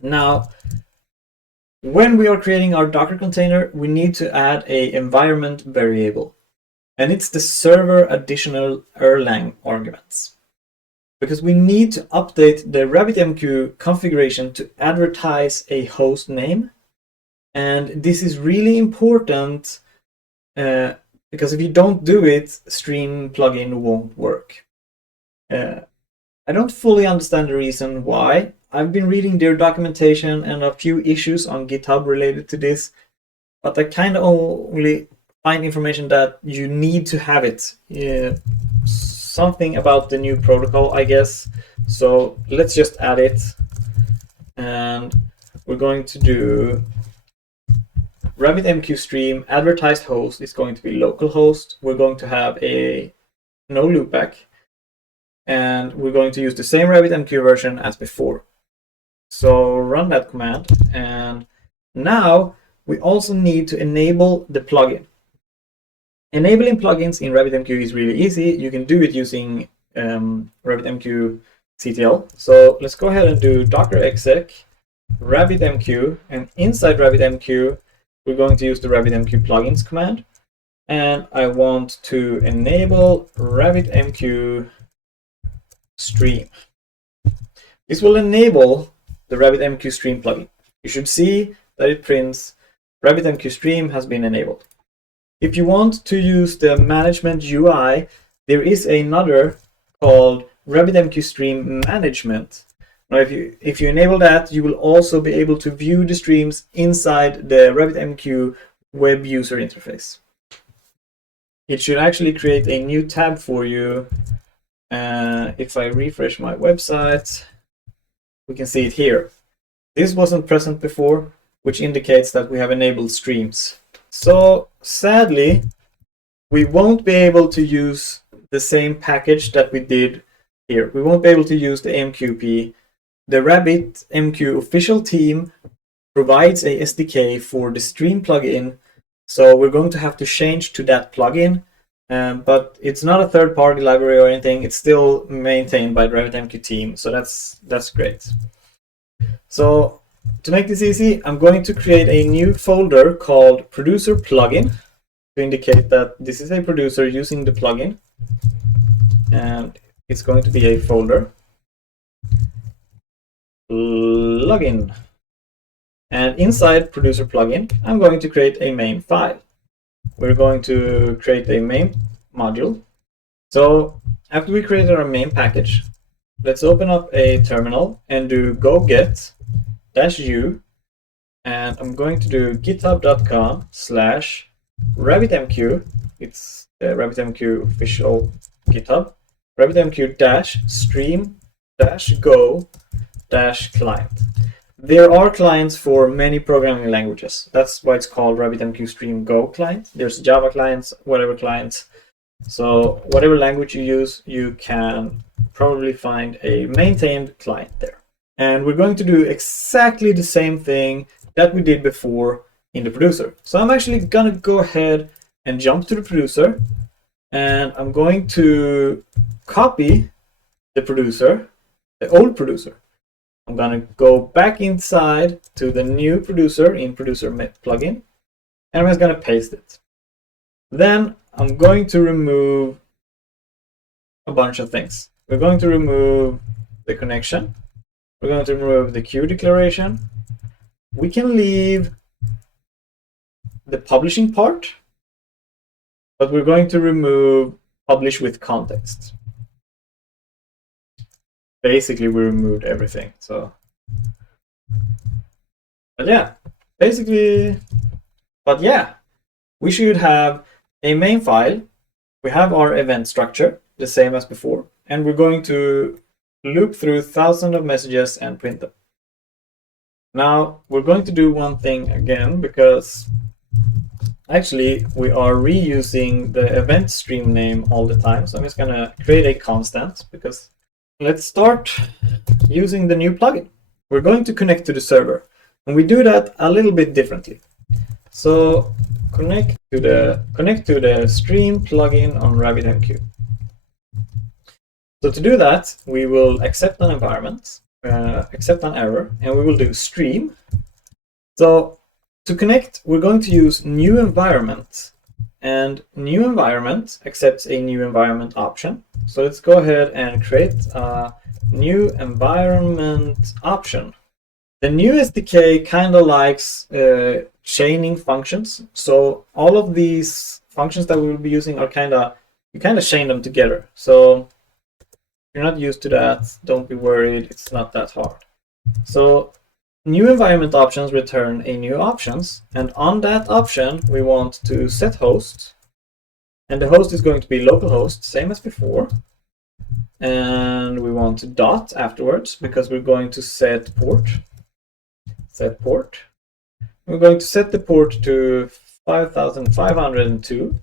Now, when we are creating our Docker container, we need to add an environment variable, and it's the server additional Erlang arguments, because we need to update the RabbitMQ configuration to advertise a host name. And this is really important because if you don't do it, Stream plugin won't work. I don't fully understand the reason why. I've been reading their documentation and a few issues on GitHub related to this, but I kind of only find information that you need to have it. Something about the new protocol, I guess. So let's just add it, and we're going to do RabbitMQ Stream advertised host is going to be localhost. We're going to have a no loopback, and we're going to use the same RabbitMQ version as before. So run that command, and now we also need to enable the plugin. Enabling plugins in RabbitMQ is really easy. You can do it using RabbitMQ CTL. So let's go ahead and do docker exec RabbitMQ, and inside RabbitMQ we're going to use the RabbitMQ plugins command, and I want to enable RabbitMQ Stream. This will enable the RabbitMQ Stream plugin. You should see that it prints RabbitMQ Stream has been enabled. If you want to use the management UI, there is another called RabbitMQ Stream Management. Now, if you enable that, you will also be able to view the streams inside the RabbitMQ web user interface. It should actually create a new tab for you. If I refresh my website, we can see it here. This wasn't present before, which indicates that we have enabled streams. So sadly, we won't be able to use the same package that we did here. We won't be able to use the AMQP. The RabbitMQ official team provides a SDK for the stream plugin, so we're going to have to change to that plugin. But it's not a third-party library or anything. It's still maintained by the RabbitMQ team, so that's great. So to make this easy, I'm going to create a new folder called Producer Plugin to indicate that this is a producer using the plugin, and it's going to be a folder plugin. And inside Producer Plugin, I'm going to create a main file. We're going to create a main module. So after we created our main package, let's open up a terminal and do go get -u, and I'm going to do github.com/RabbitMQ. It's the RabbitMQ official GitHub. RabbitMQ-stream-go-client. There are clients for many programming languages. That's why it's called RabbitMQ Stream Go client. There's Java clients, whatever clients. So whatever language you use, you can probably find a maintained client there. And we're going to do exactly the same thing that we did before in the producer. So I'm actually going to go ahead and jump to the producer, and I'm going to copy the producer, the old producer. I'm going to go back inside to the new producer in Producer Plugin, and I'm just going to paste it. Then I'm going to remove a bunch of things. We're going to remove the connection. We're going to remove the queue declaration. We can leave the publishing part, but we're going to remove publish with context. Basically, we removed everything. So, but yeah, we should have a main file. We have our event structure, the same as before, and we're going to loop through thousands of messages and print them. Now, we're going to do one thing again, because actually we are reusing the event stream name all the time. So I'm just going to create a constant, because let's start using the new plugin. We're going to connect to the server, and we do that a little bit differently. So connect to the stream plugin on RabbitMQ. So to do that, we will accept an environment, accept an error, and we will do stream. So to connect, we're going to use new environment, and new environment accepts a new environment option. So let's go ahead and create a new environment option. The new SDK kind of likes chaining functions. So all of these functions that we will be using are you kind of chain them together. So if you're not used to that, don't be worried. It's not that hard. So new environment options return a new options, and on that option we want to set host, and the host is going to be localhost, same as before, and we want dot afterwards because we're going to set port. We're going to set the port to 5502.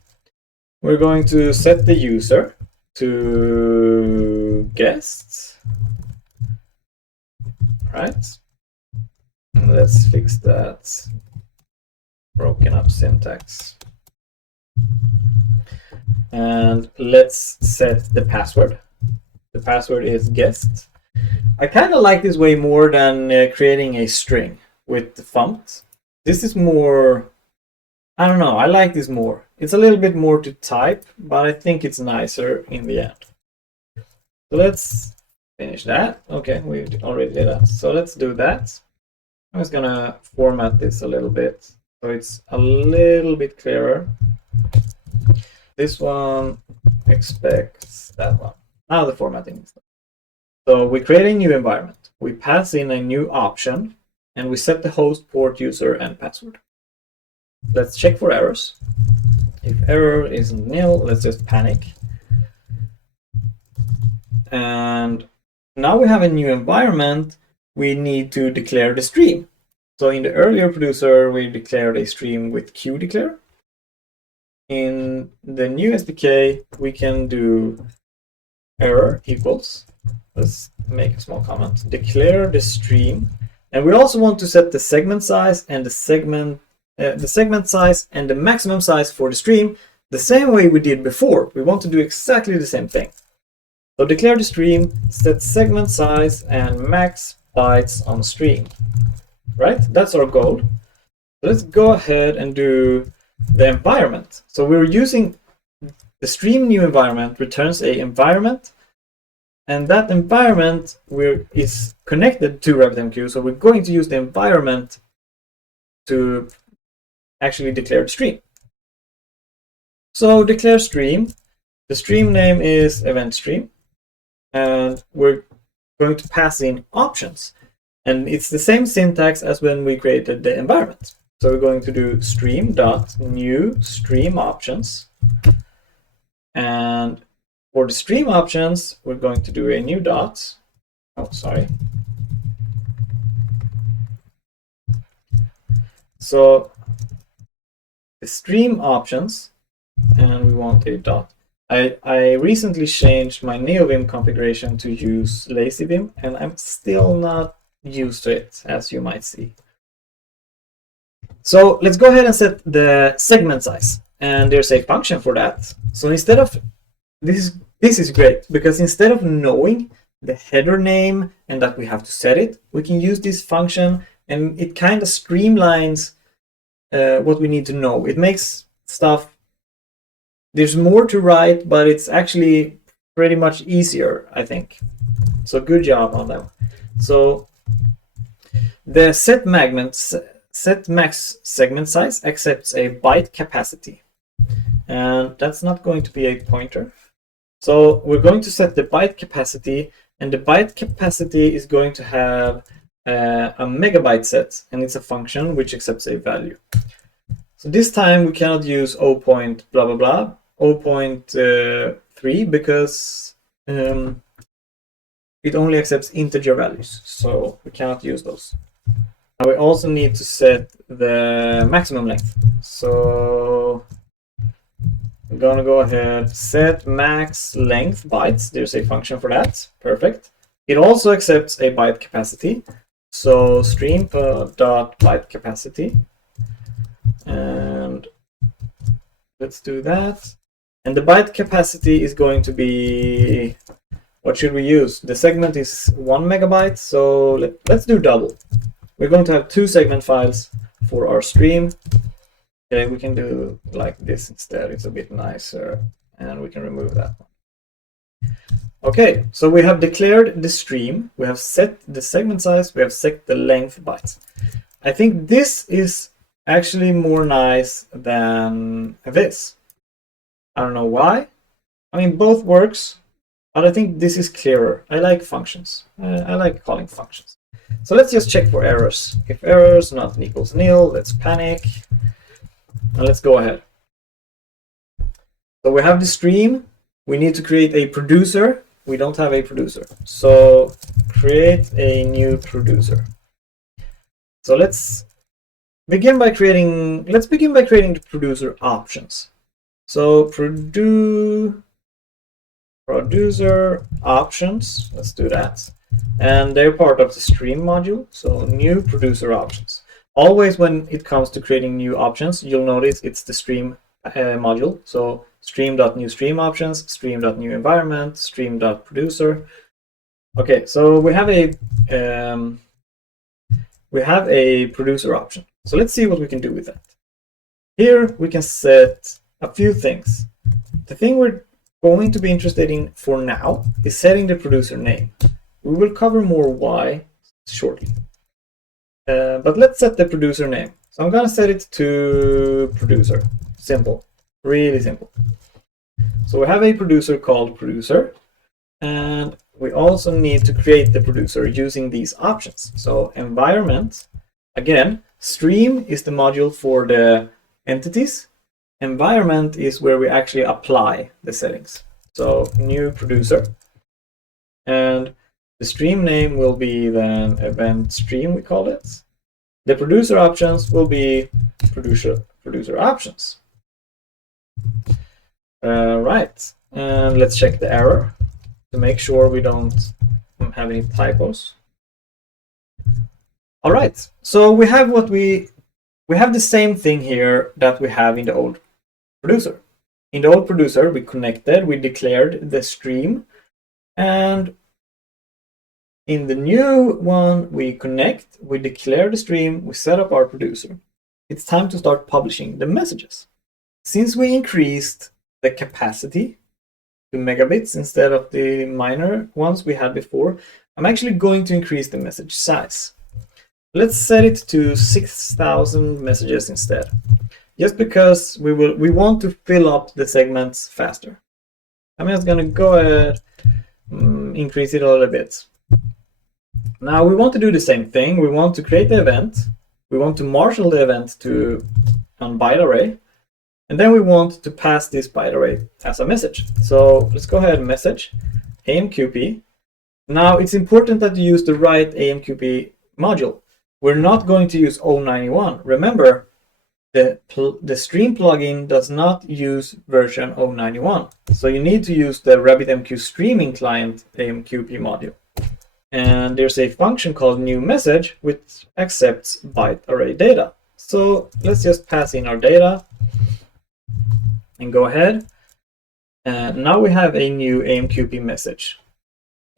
We're going to set the user to guests, right? Let's fix that broken up syntax. And let's set the password. The password is guest. I kind of like this way more than creating a string with the font. This is more, I don't know, I like this more. It's a little bit more to type, but I think it's nicer in the end. So let's finish that. Okay, we already did that. So let's do that. I'm just gonna format this a little bit so it's a little bit clearer. This one expects that one. Now the formatting is done. So we create a new environment. We pass in a new option, and we set the host, port, user, and password. Let's check for errors. If error is nil, let's just panic. And now we have a new environment. We need to declare the stream. So in the earlier producer, we declared a stream with qdeclare. In the new SDK, we can do error equals, let's make a small comment, declare the stream. And we also want to set the segment size and the segment size and the maximum size for the stream the same way we did before. We want to do exactly the same thing. So declare the stream, set segment size and max bytes on stream. Right? That's our goal. Let's go ahead and do the environment. So we're using the stream new environment returns a environment, and that environment is connected to RabbitMQ. So we're going to use the environment to actually declare the stream. So declare stream. The stream name is event stream, and we're going to pass in options. And it's the same syntax as when we created the environment. So we're going to do stream.new stream options. And for the stream options, we're going to do a new dot. Oh, sorry. So the stream options, and we want a dot. I recently changed my NeoVim configuration to use LazyVim, and I'm still not used to it, as you might see. So let's go ahead and set the segment size, and there's a function for that. So instead of this is great, because instead of knowing the header name and that we have to set it, we can use this function, and it kind of streamlines what we need to know. It makes stuff, there's more to write, but it's actually pretty much easier, I think. So good job on that. So the set max segment size accepts a byte capacity, and that's not going to be a pointer. So we're going to set the byte capacity, and the byte capacity is going to have a megabyte set, and it's a function which accepts a value. So this time we cannot use 0. blah blah blah 0.3 because it only accepts integer values, so we cannot use those. Now we also need to set the maximum length. So I'm gonna go ahead, set max length bytes. There's a function for that. Perfect. It also accepts a byte capacity. So stream.byte capacity. And let's do that. And the byte capacity is going to be, what should we use? The segment is 1 megabyte, so let's do double. We're going to have 2 segment files for our stream. Okay, we can do like this instead. It's a bit nicer, and we can remove that one. Okay, so we have declared the stream, we have set the segment size, we have set the length bytes. I think this is actually more nice than this. I don't know why. I mean, both works, but I think this is clearer. I like functions. I like calling functions. So let's just check for errors. If errors not equals nil, let's panic. And let's go ahead. So we have the stream. We need to create a producer. We don't have a producer. So create a new producer. So let's begin by creating the producer options. So producer options, let's do that. And they're part of the stream module. So new producer options. Always when it comes to creating new options, you'll notice it's the stream module. So stream.new stream options, stream.new environment, stream.producer. Okay, so we have a producer option. So let's see what we can do with that. Here we can set a few things. The thing we're going to be interested in for now is setting the producer name. We will cover more why shortly. But let's set the producer name. So I'm going to set it to producer. Simple. Really simple. So we have a producer called producer, and we also need to create the producer using these options. So environment, again, stream is the module for the entities. Environment is where we actually apply the settings. So new producer, and the stream name will be then event stream, we call it. The producer options will be producer options. Right, and let's check the error to make sure we don't have any typos. All right, so we have the same thing here that we have in the old producer. In the old producer, we connected, we declared the stream, and in the new one, we connect, we declare the stream, we set up our producer. It's time to start publishing the messages. Since we increased the capacity to megabits instead of the minor ones we had before, I'm actually going to increase the message size. Let's set it to 6,000 messages instead, just because we want to fill up the segments faster. I'm just going to go ahead, increase it a little bit. Now we want to do the same thing. We want to create the event. We want to marshal the event to on byte array. And then we want to pass this byte array as a message. So let's go ahead and message AMQP. Now it's important that you use the right AMQP module. We're not going to use 091. Remember, the stream plugin does not use version 091. So you need to use the RabbitMQ streaming client AMQP module. And there's a function called new message which accepts byte array data. So let's just pass in our data and go ahead. And now we have a new AMQP message.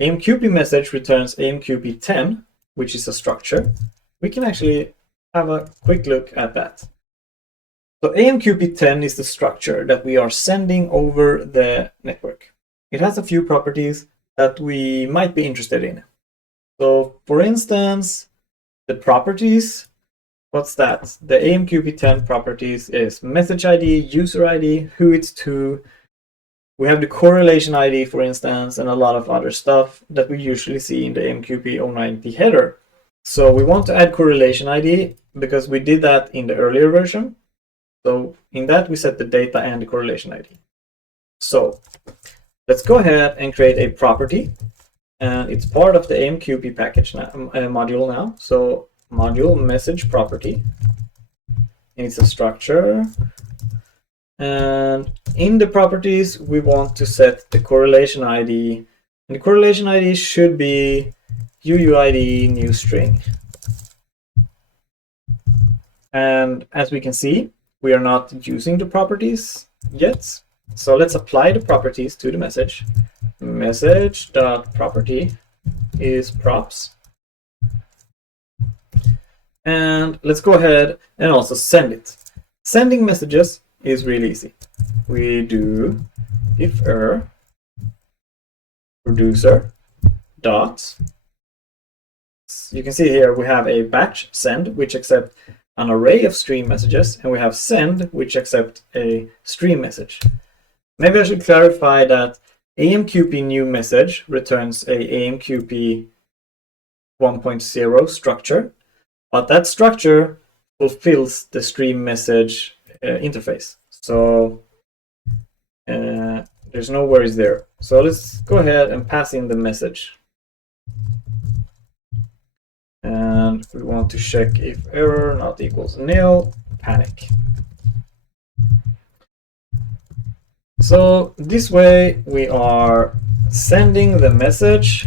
AMQP message returns AMQP 10, which is a structure. We can actually have a quick look at that. So AMQP 10 is the structure that we are sending over the network. It has a few properties that we might be interested in. So for instance, the properties, what's that? The AMQP 10 properties is message ID, user ID, who it's to. We have the correlation ID, for instance, and a lot of other stuff that we usually see in the AMQP 090 header. So we want to add correlation ID because we did that in the earlier version. So in that, we set the data and the correlation ID. So let's go ahead and create a property. And it's part of the AMQP package now, module now. So module message property. And it's a structure. And in the properties, we want to set the correlation ID. And the correlation ID should be UUID new string. And as we can see, we are not using the properties yet. So let's apply the properties to the message. Message.property is props. And let's go ahead and also send it. Sending messages is really easy. We do if err producer dot. You can see here we have a batch send, which accepts an array of stream messages, and we have send, which accepts a stream message. Maybe I should clarify that AMQP new message returns a AMQP 1.0 structure, but that structure fulfills the stream message interface. So there's no worries there. So let's go ahead and pass in the message. And we want to check if error not equals nil, panic. So this way we are sending the message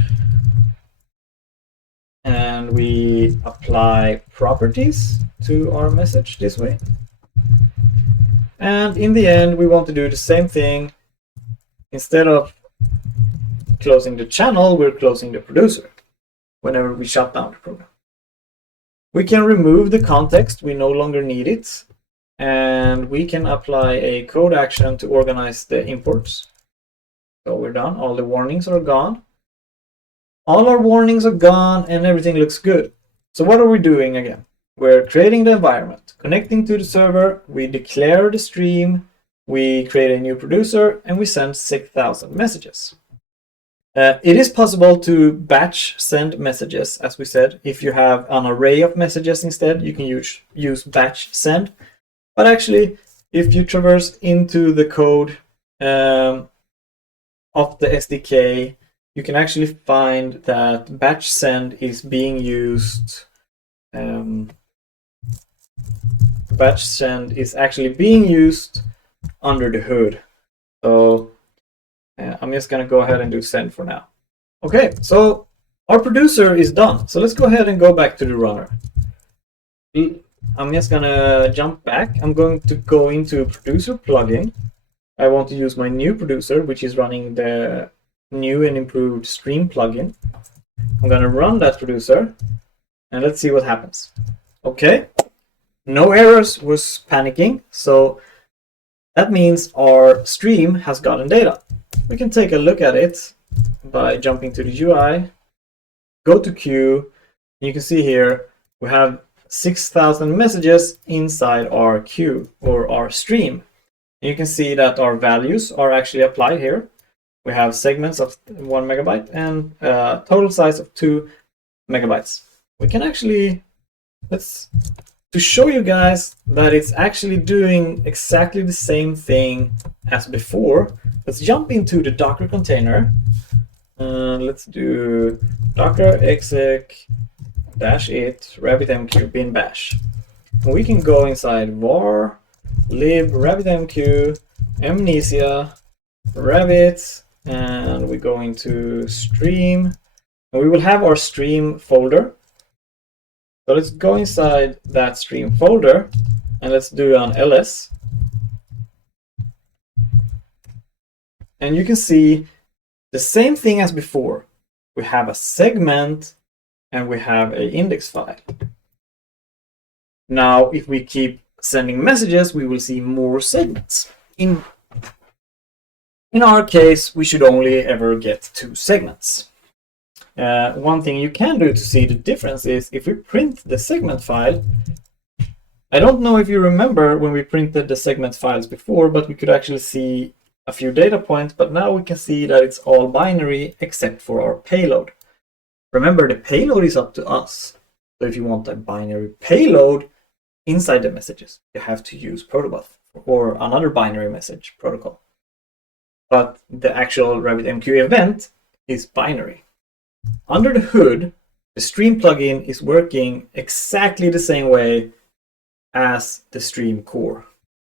and we apply properties to our message this way. And in the end, we want to do the same thing. Instead of closing the channel, we're closing the producer whenever we shut down the program. We can remove the context, we no longer need it, and we can apply a code action to organize the imports. So we're done, all the warnings are gone. All our warnings are gone and everything looks good. So what are we doing again? We're creating the environment, connecting to the server, we declare the stream, we create a new producer and we send 6,000 messages. It is possible to batch send messages, as we said. If you have an array of messages instead, you can use batch send. But actually, if you traverse into the code of the SDK, you can actually find that batch send is being used. Batch send is actually being used under the hood. So I'm just going to go ahead and do send for now. Okay, so our producer is done. So let's go ahead and go back to the runner. I'm just going to jump back. I'm going to go into producer plugin. I want to use my new producer, which is running the new and improved stream plugin. I'm going to run that producer and let's see what happens. Okay, no errors was panicking. So that means our stream has gotten data. We can take a look at it by jumping to the UI, go to queue, and you can see here we have 6,000 messages inside our queue or our stream. And you can see that our values are actually applied here. We have segments of 1 megabyte and a total size of 2 megabytes. We can actually, to show you guys that it's actually doing exactly the same thing as before, let's jump into the Docker container. Let's do docker exec -it RabbitMQ bin bash. And we can go inside var lib RabbitMQ amnesia rabbit, and we go into stream, and we will have our stream folder. So let's go inside that stream folder and let's do an ls. And you can see the same thing as before. We have a segment and we have an index file. Now, if we keep sending messages, we will see more segments. In our case, we should only ever get 2 segments. One thing you can do to see the difference is if we print the segment file. I don't know if you remember when we printed the segment files before, but we could actually see a few data points, but now we can see that it's all binary except for our payload. Remember, the payload is up to us. So if you want a binary payload inside the messages, you have to use protobuf or another binary message protocol. But the actual RabbitMQ event is binary. Under the hood, the stream plugin is working exactly the same way as the stream core.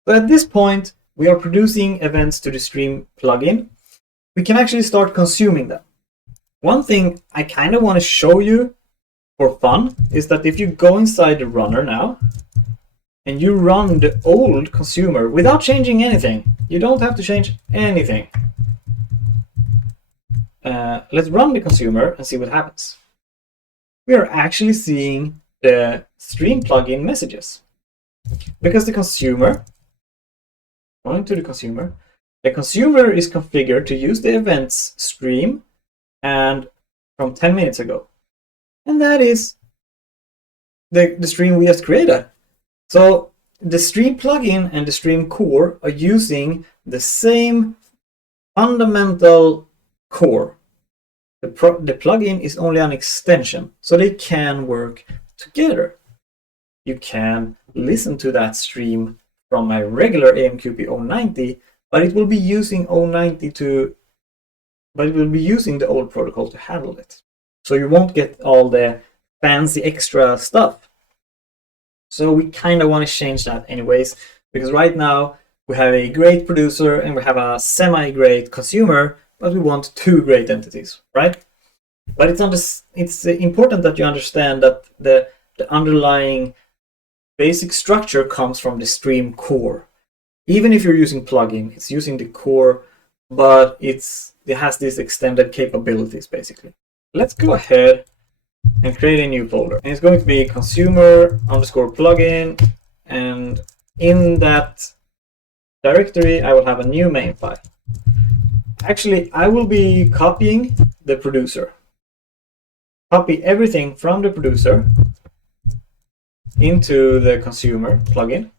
So at this point, we are producing events to the stream plugin. We can actually start consuming them. One thing I kind of want to show you for fun is that if you go inside the runner now and you run the old consumer without changing anything, you don't have to change anything. Let's run the consumer and see what happens. We are actually seeing the stream plugin messages because the consumer, going to the consumer is configured to use the events stream and from 10 minutes ago. And that is the stream we just created. So the stream plugin and the stream core are using the same fundamental core. The plugin is only an extension, so they can work together. You can listen to that stream from my regular AMQP 090, but it will be using 090 but it will be using the old protocol to handle it. So you won't get all the fancy extra stuff. So we kind of want to change that anyways, because right now we have a great producer and we have a semi-great consumer, but we want 2 great entities, right? But it's important that you understand that the underlying basic structure comes from the stream core. Even if you're using plugin, it's using the core, but it has these extended capabilities basically. Let's go ahead and create a new folder. And it's going to be consumer_plugin, and in that directory I will have a new main file. Actually, I will be copying the producer. Copy everything from the producer into the consumer plugin.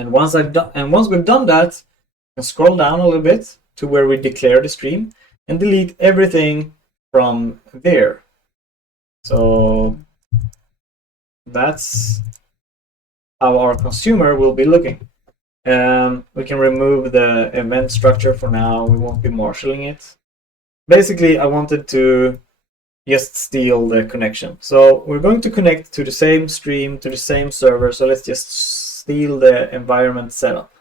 And once we've done that, we can scroll down a little bit to where we declare the stream and delete everything from there. So that's how our consumer will be looking. We can remove the event structure for now. We won't be marshalling it. Basically, I wanted to just steal the connection. So we're going to connect to the same stream, to the same server. So let's just steal the environment setup.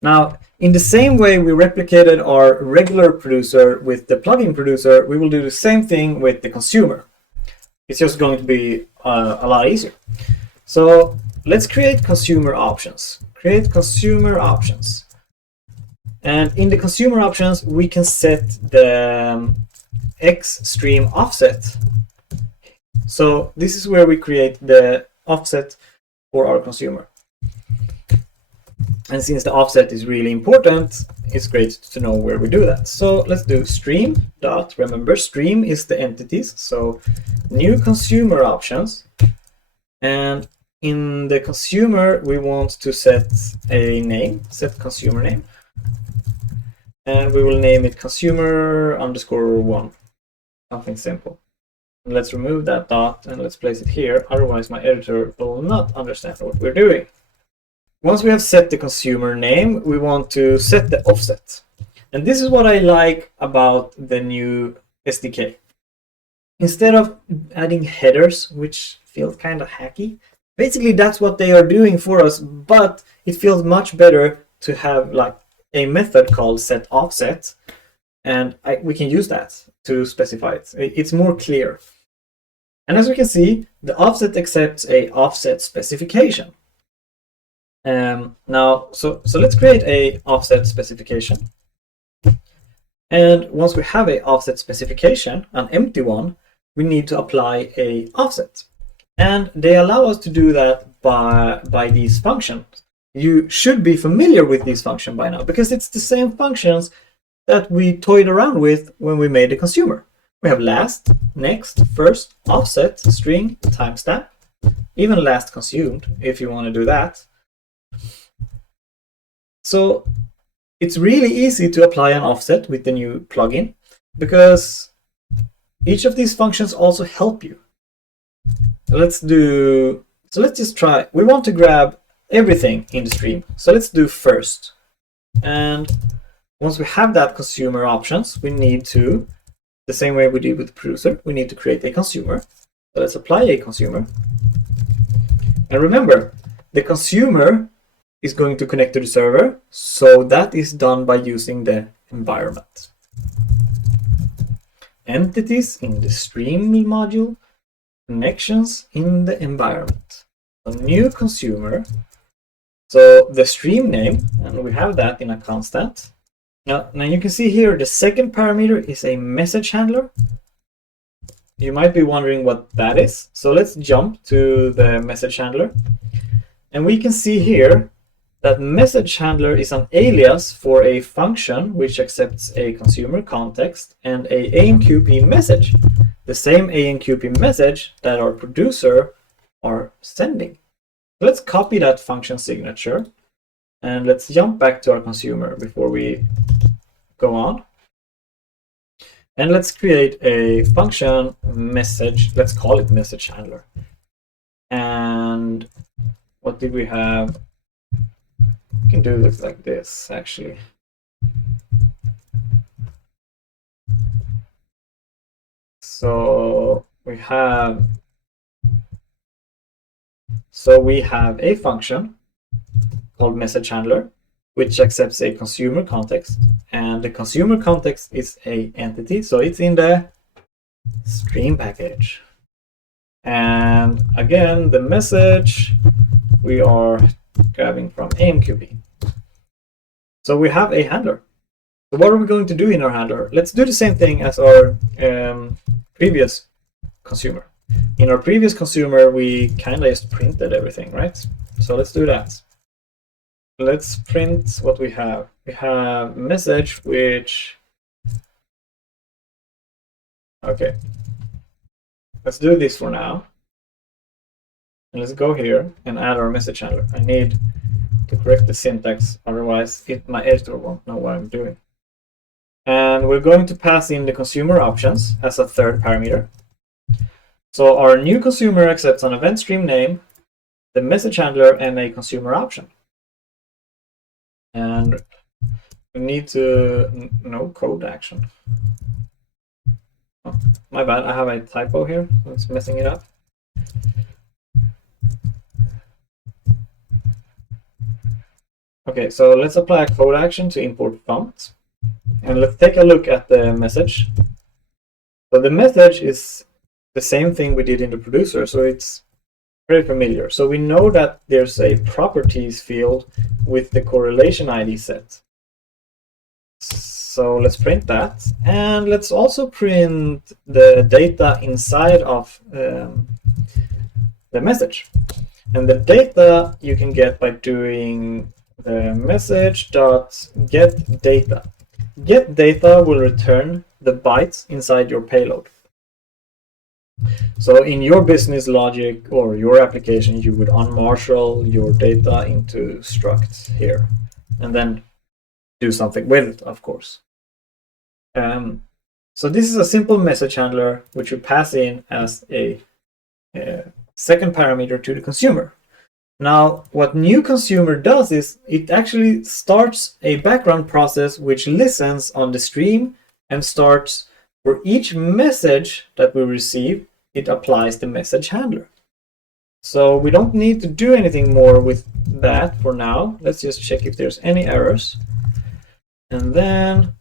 Now, in the same way we replicated our regular producer with the plugin producer, we will do the same thing with the consumer. It's just going to be a lot easier. So let's create consumer options. Create consumer options. And in the consumer options, we can set the X stream offset. So this is where we create the offset for our consumer. And since the offset is really important, it's great to know where we do that. So let's do stream dot. Remember, stream is the entities. So new consumer options. And in the consumer, we want to set a name, set consumer name. And we will name it consumer_1, something simple. And let's remove that dot and let's place it here. Otherwise, my editor will not understand what we're doing. Once we have set the consumer name, we want to set the offset. And this is what I like about the new SDK. Instead of adding headers, which feels kind of hacky, basically that's what they are doing for us, but it feels much better to have like a method called set offset, and we can use that to specify it. It's more clear. And as we can see, the offset accepts a offset specification. Now, so let's create a offset specification. And once we have a offset specification, an empty one, we need to apply a offset. And they allow us to do that by these functions. You should be familiar with these functions by now, because it's the same functions that we toyed around with when we made the consumer. We have last, next, first, offset, string, timestamp, even last consumed, if you want to do that. So it's really easy to apply an offset with the new plugin, because each of these functions also help you. Let's just try. We want to grab everything in the stream. So let's do first. And once we have that consumer options, we need to, the same way we did with the producer, we need to create a consumer. So let's apply a consumer. And remember, the consumer is going to connect to the server. So that is done by using the environment. Entities in the stream module, connections in the environment. A new consumer. So the stream name, and we have that in a constant. Now you can see here the second parameter is a message handler. You might be wondering what that is. So let's jump to the message handler. And we can see here that message handler is an alias for a function which accepts a consumer context and a AMQP message, the same AMQP message that our producer are sending. Let's copy that function signature and let's jump back to our consumer before we go on. And let's create a function message. Let's call it message handler. And what did we have? We can do this like this, actually. So we have a function called message handler, which accepts a consumer context, and the consumer context is a entity, so it's in the stream package. And again, the message we are grabbing from AMQP. So we have a handler. So what are we going to do in our handler? Let's do the same thing as our previous consumer. In our previous consumer, we kind of just printed everything, right? So let's do that. Let's print what we have. We have message, which, okay. Let's do this for now. And let's go here and add our message handler. I need to correct the syntax, otherwise my editor won't know what I'm doing. And we're going to pass in the consumer options as a third parameter. So our new consumer accepts an event stream name, the message handler, and a consumer option. And we need to no code action. Oh, my bad, I have a typo here. It's messing it up. Okay, so let's apply a code action to import font. And let's take a look at the message. So the message is the same thing we did in the producer, so it's very familiar. So we know that there's a properties field with the correlation ID set. So let's print that, and let's also print the data inside of the message. And the data you can get by doing the message.getData. GetData will return the bytes inside your payload. So in your business logic or your application, you would unmarshal your data into structs here, and then do something with it, of course. So this is a simple message handler which we pass in as a second parameter to the consumer. Now, what new consumer does is it actually starts a background process which listens on the stream and starts for each message that we receive, it applies the message handler. So we don't need to do anything more with that for now. Let's just check if there's any errors. And then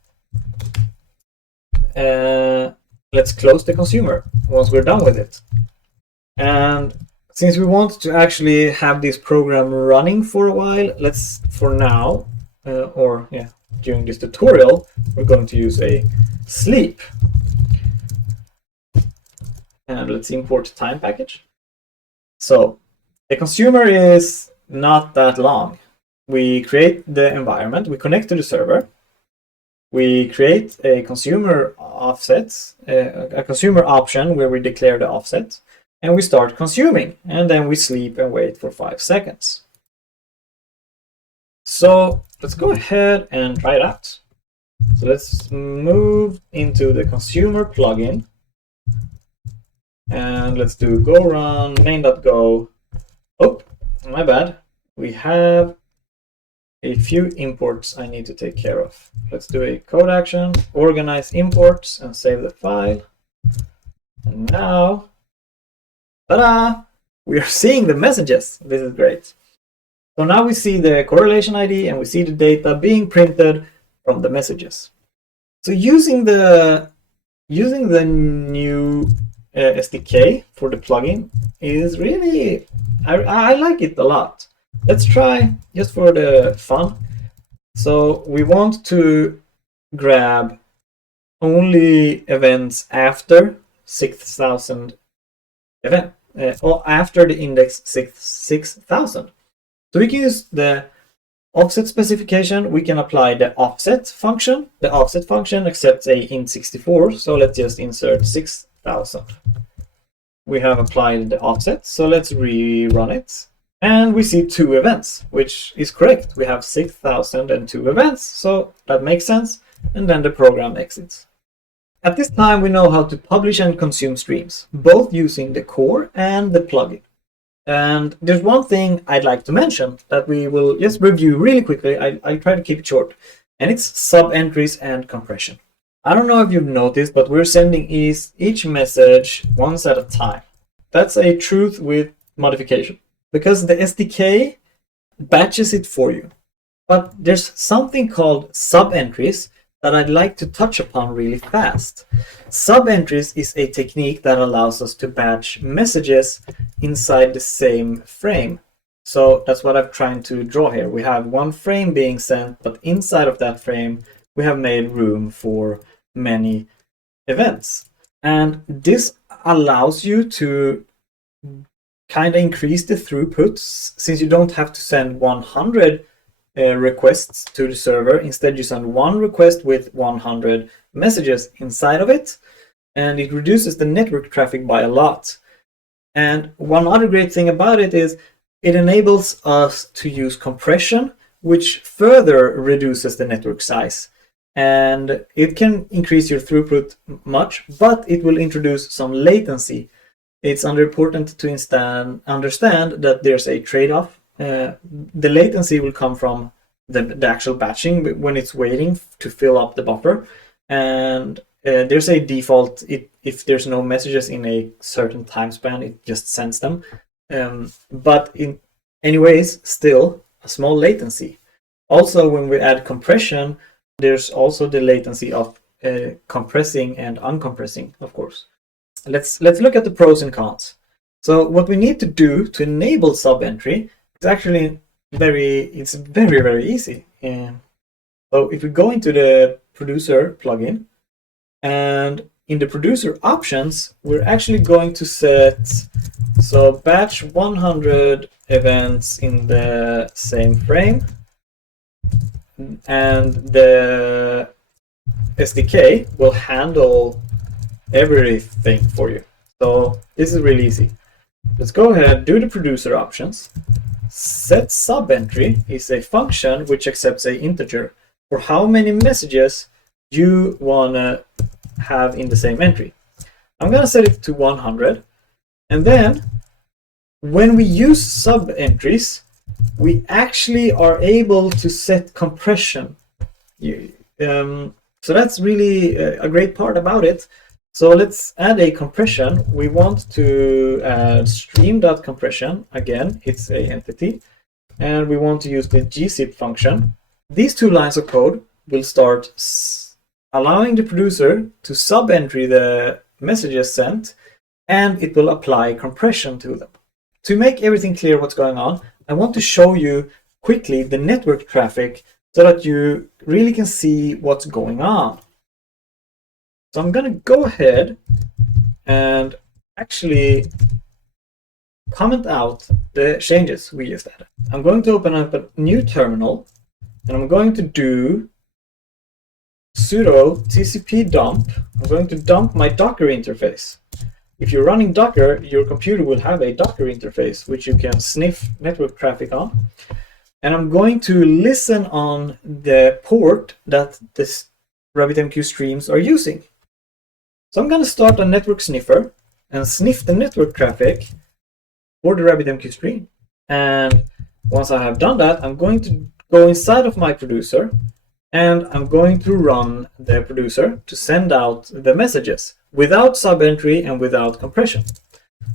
let's close the consumer once we're done with it. And since we want to actually have this program running for a while, let's, for now, during this tutorial, we're going to use a sleep. And let's import time package. So the consumer is not that long. We create the environment, we connect to the server, we create a consumer offset, a consumer option where we declare the offset, and we start consuming, and then we sleep and wait for 5 seconds. So let's go ahead and try it out. So let's move into the consumer plugin, and let's do go run main.go. Oh, my bad. We have a few imports I need to take care of. Let's do a code action, organize imports, and save the file. And now, ta-da! We are seeing the messages. This is great. So now we see the correlation ID and we see the data being printed from the messages. So using the new SDK for the plugin is really, I like it a lot. Let's try just for the fun. So we want to grab only events after 6,000 event, or after the index 6,000. So we can use the offset specification. We can apply the offset function. The offset function accepts a int64. So let's just insert 6,000. We have applied the offset. So let's rerun it. And we see 2 events, which is correct. We have 6,002 events. So that makes sense. And then the program exits. At this time, we know how to publish and consume streams, both using the core and the plugin. And there's one thing I'd like to mention that we will just review really quickly. I try to keep it short, and it's subentries and compression. I don't know if you've noticed, but we're sending each message once at a time. That's a truth with modification, because the SDK batches it for you. But there's something called subentries that I'd like to touch upon really fast. Subentries is a technique that allows us to batch messages inside the same frame. So that's what I'm trying to draw here. We have one frame being sent, but inside of that frame, we have made room for many events. And this allows you to kind of increase the throughput, since you don't have to send 100 requests to the server. Instead, you send one request with 100 messages inside of it, and it reduces the network traffic by a lot. And one other great thing about it is it enables us to use compression, which further reduces the network size. And it can increase your throughput much, but it will introduce some latency. It's important to understand that there's a trade-off. The latency will come from the actual batching when it's waiting to fill up the buffer. And there's a default, if there's no messages in a certain time span, it just sends them. But anyways, still a small latency. Also, when we add compression, there's also the latency of compressing and uncompressing, of course. Let's look at the pros and cons. So what we need to do to enable subentry is actually very easy. So if we go into the producer plugin, and in the producer options, we're actually going to set, so batch 100 events in the same frame, and the SDK will handle everything for you. So this is really easy. Let's go ahead, do the producer options. Set subentry is a function which accepts an integer for how many messages you want to have in the same entry. I'm going to set it to 100. And then when we use subentries, we actually are able to set compression. So that's really a great part about it. So let's add a compression. We want to add stream.compression. Again, it's an entity. And we want to use the gzip function. These two lines of code will start allowing the producer to subentry the messages sent, and it will apply compression to them. To make everything clear what's going on, I want to show you quickly the network traffic so that you really can see what's going on. So I'm going to go ahead and actually comment out the changes we just added. I'm going to open up a new terminal, and I'm going to do sudo tcp dump. I'm going to dump my Docker interface. If you're running Docker, your computer will have a Docker interface which you can sniff network traffic on. And I'm going to listen on the port that this RabbitMQ Streams are using. So I'm going to start a network sniffer and sniff the network traffic for the RabbitMQ Stream. And once I have done that, I'm going to go inside of my producer, and I'm going to run the producer to send out the messages without subentry and without compression.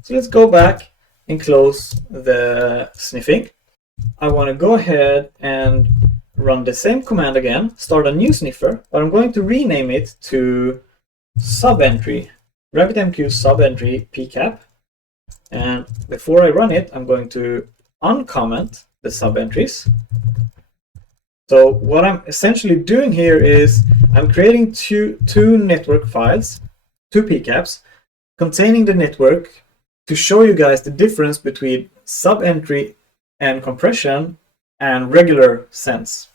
So let's go back and close the sniffing. I want to go ahead and run the same command again, start a new sniffer, but I'm going to rename it to subentry, RabbitMQ subentry pcap. And before I run it, I'm going to uncomment the subentries. So what I'm essentially doing here is I'm creating two network files, two pcaps, containing the network to show you guys the difference between subentry and compression and regular sends.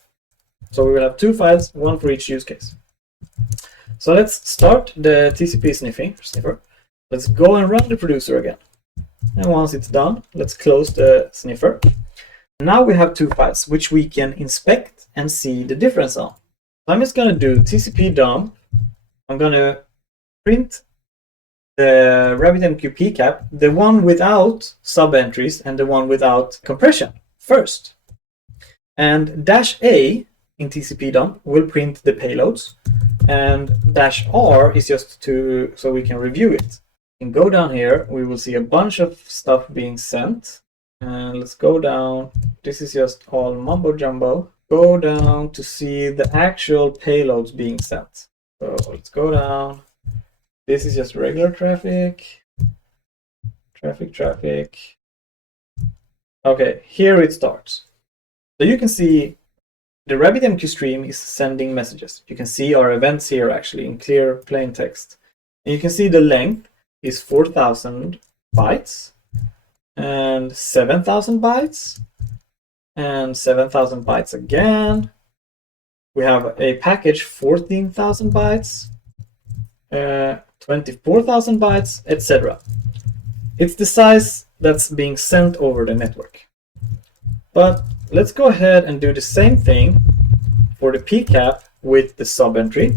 So we will have two files, one for each use case. So let's start the TCP sniffer. Let's go and run the producer again. And once it's done, let's close the sniffer. Now we have two files which we can inspect and see the difference on. So I'm just going to do TCP dump. I'm going to print the RabbitMQ pcap, the one without subentries and the one without compression first. And -a in TCP dump will print the payloads, and -r is just so we can review it. And go down here, we will see a bunch of stuff being sent. And let's go down. This is just all mumbo jumbo. Go down to see the actual payloads being sent. So let's go down. This is just regular traffic. Traffic. Okay, here it starts. So you can see the RabbitMQ stream is sending messages. You can see our events here actually in clear plain text. And you can see the length is 4,000 bytes and 7,000 bytes and 7,000 bytes again. We have a package 14,000 bytes, 24,000 bytes, etc. It's the size that's being sent over the network. But let's go ahead and do the same thing for the PCAP with the subentry.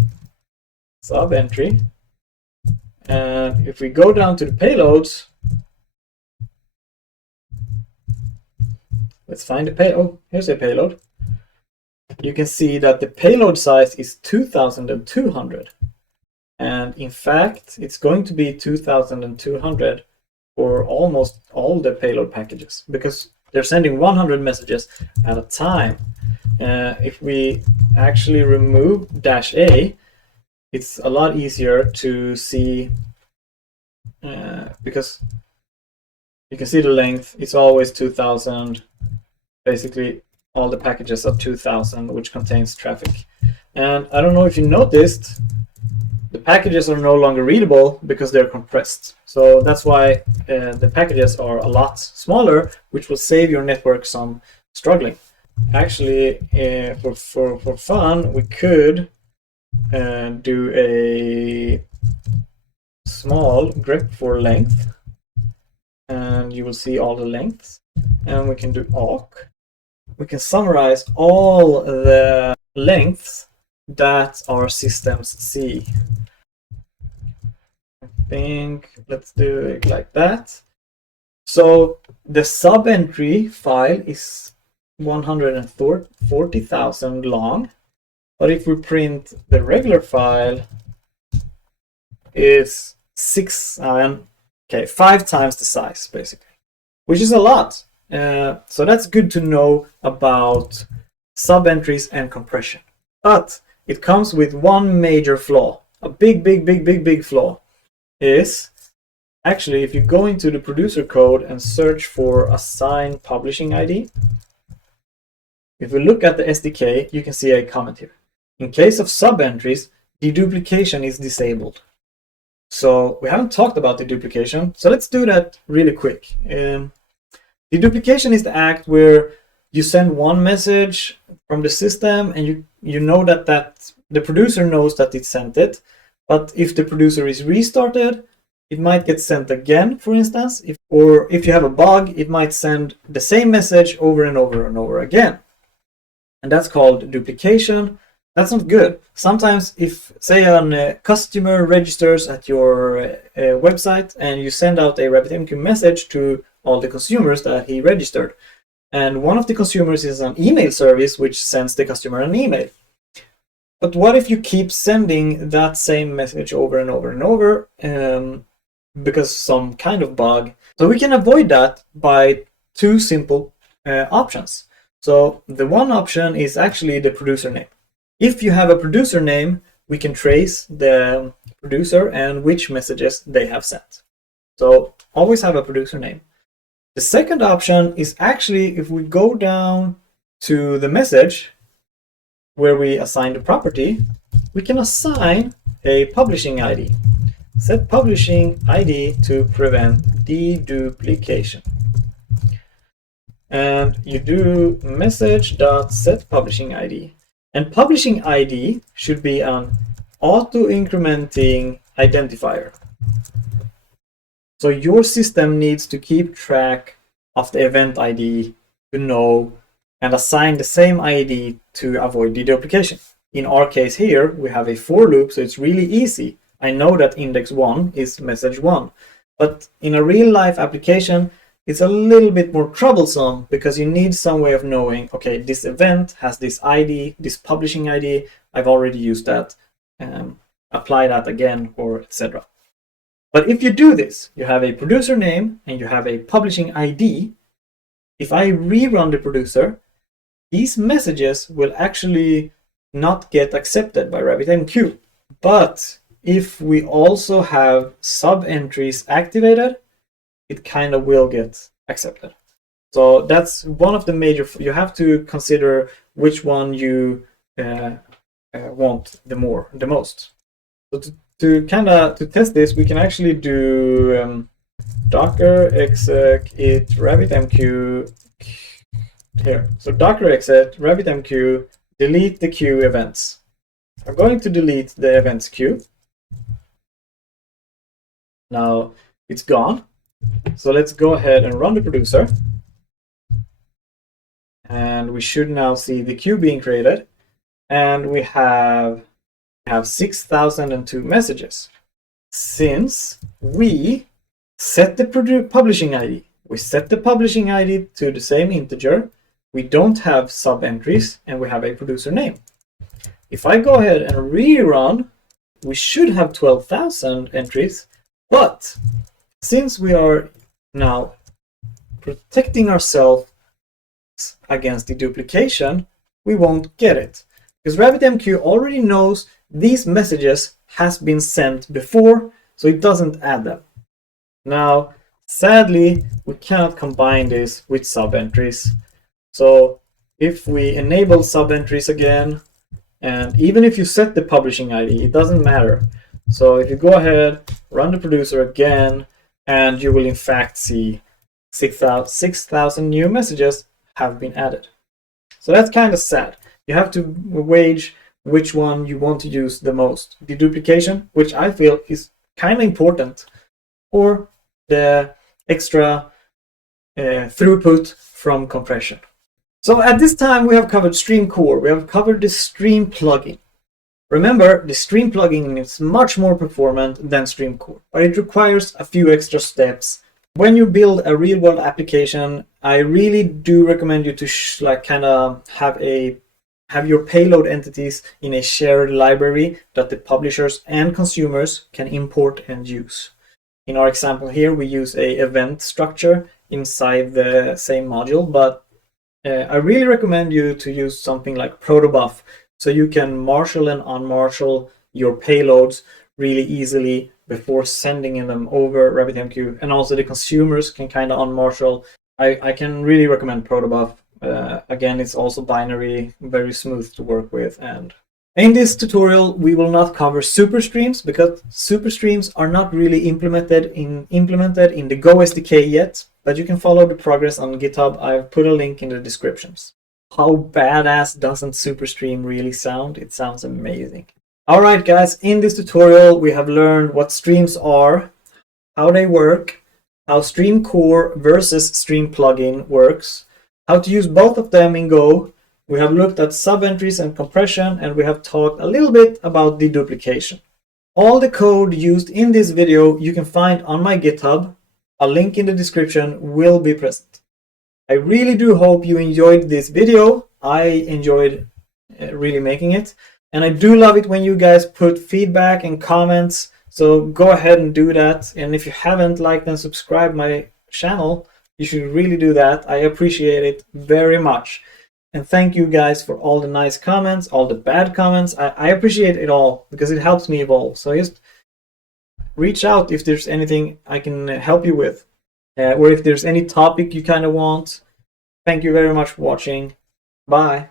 And if we go down to the payloads, let's find the payload. Oh, here's a payload. You can see that the payload size is 2200. And in fact, it's going to be 2200 for almost all the payload packages because they're sending 100 messages at a time. If we actually remove -a, it's a lot easier to see because you can see the length. It's always 2000. Basically, all the packages are 2000, which contains traffic. And I don't know if you noticed, the packages are no longer readable because they're compressed. So that's why the packages are a lot smaller, which will save your network some struggling. Actually, for fun, we could do a small grep for length, and you will see all the lengths. And we can do awk. We can summarize all the lengths that our systems see. I think let's do it like that. So the subentry file is 140,000 long, but if we print the regular file, it's 5 times the size, basically, which is a lot. So that's good to know about subentries and compression. But it comes with one major flaw. A big flaw is actually if you go into the producer code and search for assign publishing ID, if we look at the SDK, you can see a comment here. In case of subentries, deduplication is disabled. So we haven't talked about deduplication, so let's do that really quick. Deduplication is the act where you send one message from the system and you know that the producer knows that it sent it, but if the producer is restarted, it might get sent again, for instance, or if you have a bug, it might send the same message over and over and over again. And that's called duplication. That's not good. Sometimes if, say, a customer registers at your website and you send out a RabbitMQ message to all the consumers that he registered, and one of the consumers is an email service which sends the customer an email. But what if you keep sending that same message over and over and over because some kind of bug? So we can avoid that by two simple options. So the one option is actually the producer name. If you have a producer name, we can trace the producer and which messages they have sent. So always have a producer name. The second option is actually if we go down to the message where we assign the property, we can assign a publishing ID. Set publishing ID to prevent deduplication. And you do message.setPublishingID. And publishing ID should be an auto-incrementing identifier. So your system needs to keep track of the event ID to know and assign the same ID to avoid deduplication. In our case here, we have a for loop, so it's really easy. I know that index 1 is message 1. But in a real-life application, it's a little bit more troublesome because you need some way of knowing, okay, this event has this ID, this publishing ID, I've already used that, apply that again, or etc. But if you do this, you have a producer name and you have a publishing ID. If I rerun the producer, these messages will actually not get accepted by RabbitMQ. But if we also have sub-entries activated, it kind of will get accepted. So that's one of the major, you have to consider which one you want the most. So to test this, we can actually do docker exec it RabbitMQ here. So docker exec RabbitMQ delete the queue events. I'm going to delete the events queue. Now it's gone. So let's go ahead and run the producer. And we should now see the queue being created. And we have 6,002 messages. Since we set the publishing ID, we set the publishing ID to the same integer, we don't have sub-entries, and we have a producer name. If I go ahead and rerun, we should have 12,000 entries, but since we are now protecting ourselves against deduplication, we won't get it. Because RabbitMQ already knows these messages has been sent before, so it doesn't add them. Now, sadly, we cannot combine this with sub-entries. So if we enable sub-entries again, and even if you set the publishing ID, it doesn't matter. So if you go ahead, run the producer again, and you will in fact see 6,000 new messages have been added. So that's kind of sad. You have to wage which one you want to use the most. Deduplication, which I feel is kind of important, or the extra throughput from compression. So at this time we have covered Stream Core, we have covered the Stream plugin. Remember, the Stream plugin is much more performant than Stream Core, but it requires a few extra steps. When you build a real-world application, I really do recommend you to kind of have your payload entities in a shared library that the publishers and consumers can import and use. In our example here, we use a event structure inside the same module, but I really recommend you to use something like protobuf, so you can marshal and unmarshal your payloads really easily before sending them over RabbitMQ, and also the consumers can kind of unmarshal. I can really recommend protobuf. Again, it's also binary, very smooth to work with. And in this tutorial, we will not cover super streams because super streams are not really implemented in the Go SDK yet, but you can follow the progress on GitHub. I've put a link in the descriptions. How badass doesn't SuperStream really sound? It sounds amazing. All right, guys, in this tutorial, we have learned what streams are, how they work, how Stream Core versus Stream Plugin works, how to use both of them in Go. We have looked at sub-entries and compression, and we have talked a little bit about deduplication. All the code used in this video you can find on my GitHub. A link in the description will be present. I really do hope you enjoyed this video. I enjoyed really making it. And I do love it when you guys put feedback and comments. So go ahead and do that. And if you haven't liked and subscribed my channel, you should really do that. I appreciate it very much. And thank you guys for all the nice comments, all the bad comments. I appreciate it all because it helps me evolve. So just reach out if there's anything I can help you with, or if there's any topic you kind of want. Thank you very much for watching. Bye.